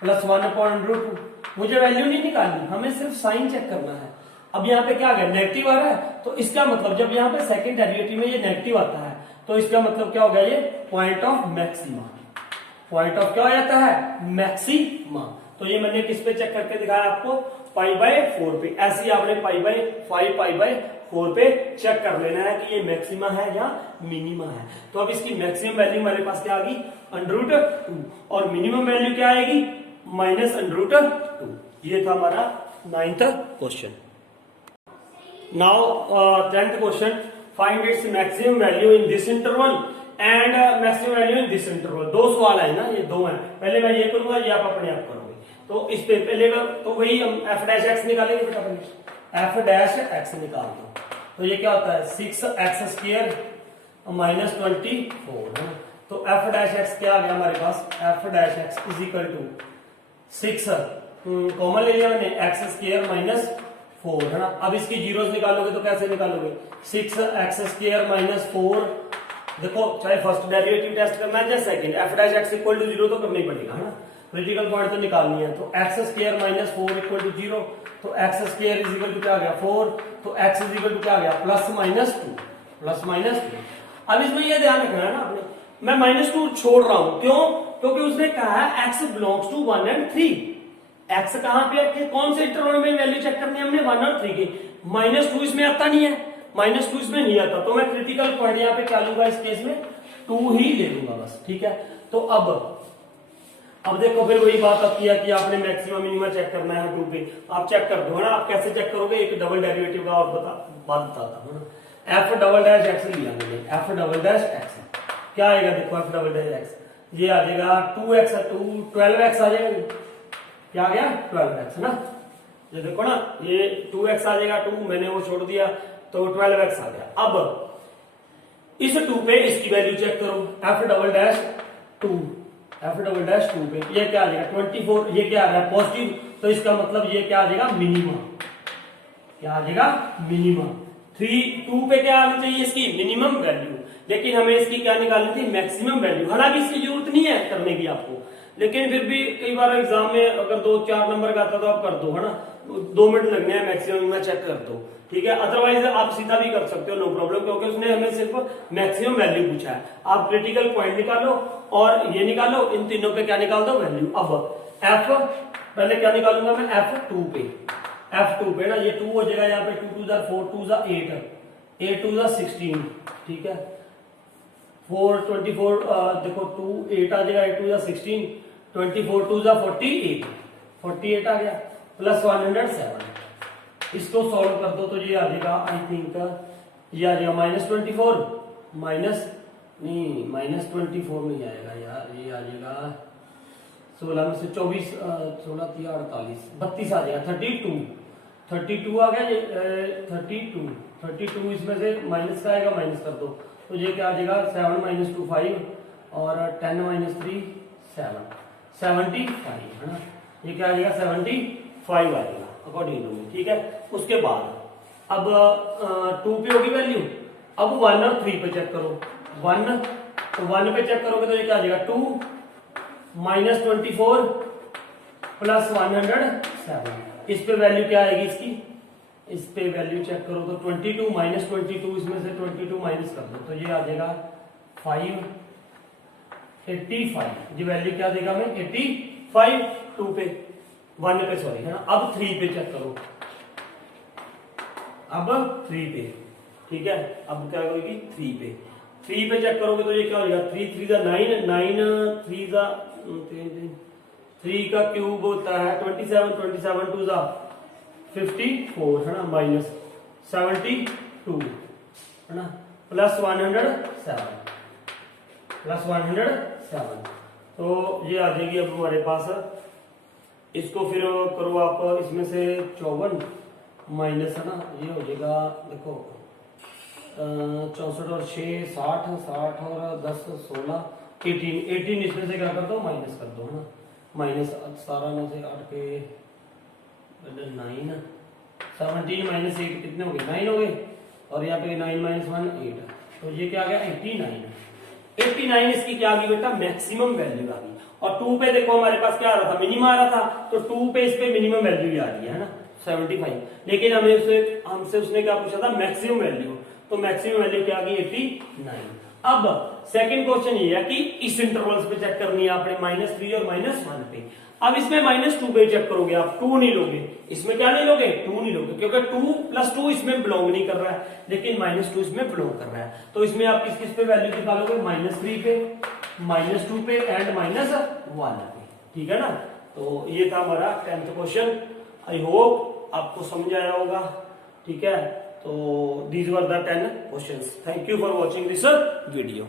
प्लस 1/√2। मुझे वैल्यू नहीं निकालनी, हमें सिर्फ साइन चेक करना है। अब यहाँ पे क्या आ गया नेगेटिव आ रहा है, तो इसका मतलब जब यहाँ पे सेकंड डेरिवेटिव में ये नेगेटिव आता है तो इसका मतलब क्या हो गया, ये point of maxima, point of क्या हो जाता है मैक्सिमा। तो ये मैंने किस पे चेक करके दिखाया आपको, π/4 पे। ऐसे ही आपने π/5 π/4 पे चेक कर लेना है कि ये मैक्सिमा है या मिनिमा है। तो अब इसकी मैक्सिमम वैल्यू हमारे पास क्या आ गई √2 और मिनिमम वैल्यू क्या आएगी -√2। ये था हमारा 9th question. Now 10th question, find its maximum value in this interval and maximum value in this interval. 2 सवाल है ना, ये 2 हैं, पहले मैं ये करूंगा, ये आप अपने आप करोगे। तो इस पे पहले तो वही हम f'(x) निकालेंगे बेटा, f'(x) निकाल दो, तो ये क्या होता है 6x² -24 है ना। तो f'(x) क्या आ गया हमारे पास, f'(x) is equal to 6 common ले लिया मैंने, x² -4 है ना। अब इसकी जीरोस निकालोगे तो कैसे निकालोगे, 6x² -4, देखो चाहे फर्स्ट डेरिवेटिव टेस्ट करना है चाहे सेकंड, f'(x) इक्वल टू 0 तो करना ही पड़ेगा है ना, क्रिटिकल पॉइंट तो निकालनी है। तो x² -4 इक्वल टू 0, तो x² इज इक्वल टू क्या आ गया 4, तो x इज इक्वल टू क्या आ गया +-2। अब इसमें यह ध्यान रखना है ना आपने, मैं -2 छोड़ रहा हूं, क्यों, क्योंकि उसने कहा है x belongs to 1 and 3। x कहां पे है, कौन से इंटरवल में वैल्यू चेक करनी है हमने 1 और 3 की। -2 इसमें आता नहीं है, -2 इसमें नहीं आता, तो मैं क्रिटिकल पॉइंट यहाँ पे क्या लूंगा, इस केस में 2 ही ले लूंगा बस, ठीक है। तो अब देखो फिर वही बात आती है कि आपने मैक्सिमम मिनिमम चेक करना है 2 पे, आप चेक कर दो है ना। आप कैसे चेक करोगे, एक डबल डेरिवेटिव का और बात बताता हूँ ना। f'(x) लिया मैंने, f'(x) क्या आएगा, देखो f'(x) ये आ जाएगा 12x आ जाएगा, क्या आ गया 12x है ना। ये देखो ना, ये 2x आ जाएगा, 2 मैंने वो छोड़ दिया तो 12x आ गया। अब इस 2 पे इसकी वैल्यू चेक करो, f'(2) पे ये क्या आ जाएगा 24, ये क्या आ रहा है पॉजिटिव, तो इसका मतलब ये क्या आ जाएगा मिनिमम, क्या आ जाएगा मिनिमम। 2 पे क्या आनी चाहिए इसकी मिनिमम वैल्यू, लेकिन हमें इसकी क्या निकालनी थी मैक्सिमम वैल्यू। हालांकि इसकी जरूरत नहीं है करने की आपको, लेकिन फिर भी कई बार एग्जाम में अगर 2-4 नंबर का आता तो आप कर दो है ना, 2 मिनट लगने हैं मैक्सिमम में चेक कर दो, ठीक है। अदरवाइज आप सीधा भी कर सकते हो, नो प्रॉब्लम, क्योंकि उसने हमें सिर्फ मैक्सिमम वैल्यू पूछा है। आप क्रिटिकल पॉइंट निकालो और ये निकालो, इन तीनों पे क्या निकाल दो वैल्यू। अब f पहले क्या निकालूंगा मैं, f'2 पे ना, ये 2 हो जाएगा यहाँ पे, 2 2 4 2 8 8 2 16, ठीक है। 4 24 देखो 2 8 आ जाएगा, 8 2 16, 24 2 48 आ गया, प्लस 107। इसको सॉल्व कर दो तो ये आ जाएगा, आई थिंक ये आ जाएगा -24 -24 नहीं आएगा यार, ये आ जाएगा 16 में से 24 16 3 48 32 आ जाएगा 32 आ गया ये 32 इसमें से माइनस का आएगा, माइनस कर दो तो ये क्या आ जाएगा 7 माइनस 2 5 और 10 माइनस 3 7 75 है ना। ये क्या आ जाएगा 75 आ जाएगा अकॉर्डिंग टू मी, ठीक है। उसके बाद अब 2 पे होगी वैल्यू, अब 1 और 3 पे चेक करो। 1 तो 1 पे चेक करोगे तो ये क्या आ जाएगा 2 माइनस 24 प्लस 107। इस पे वैल्यू क्या आएगी इसकी, इस पे वैल्यू चेक करो तो 22 माइनस 22 इसमें से 22 माइनस कर दो तो ये आ जाएगा 85। ये वैल्यू क्या देगा हमें 85 2 पे 1 पे सॉरी है ना। अब 3 पे चेक करो, अब 3 पे, ठीक है। अब क्या होगी 3 पे चेक करोगे तो ये क्या हो जाएगा 3 3 का 9 9 3 का 3 का क्यूब होता है 27 27 2 का 54 है ना, माइनस 72 है ना, प्लस 107 तो ये आ जाएगी अब हमारे पास। इसको फिर करो आप, इसमें से 54 माइनस है ना, ये हो जाएगा देखो 64 और 6 60 60 और 10 16 18 इसमें से क्या कर दो माइनस कर दो है ना, माइनस 17 में से 8 पे 9 17 माइनस 8 कितने हो गए 9 हो गए और यहाँ पे 9 माइनस 1 8 तो ये क्या आ गया 89 इसकी क्या आ गई बेटा मैक्सिमम वैल्यू आ गई। और 2 पे देखो हमारे पास क्या आ रहा था मिनिमम आ रहा था तो 2 पे इस पे मिनिमम वैल्यू ही आ रही है ना 75, लेकिन हमसे उसने क्या पूछा था मैक्सिमम वैल्यू, तो मैक्सिमम वैल्यू क्या आ गई 89। अब सेकंड क्वेश्चन ये है कि इस इंटरवल्स पे चेक करनी है आपने -3 और -1 पे। अब इसमें -2 पे चेक करोगे आप, 2 नहीं लोगे, इसमें क्या नहीं लोगे 2 नहीं लोगे क्योंकि 2 + 2 इसमें बिलोंग नहीं कर रहा है, लेकिन -2 इसमें बिलोंग कर रहा है। तो इसमें आप किस पे वैल्यू निकालोगे -3 पे, -2 पे एंड -1 पे, ठीक है ना। तो ये था हमारा 10th क्वेश्चन। आई होप आपको समझ आया होगा, ठीक है। तो these were the 10 questions. Thank you for watching this video.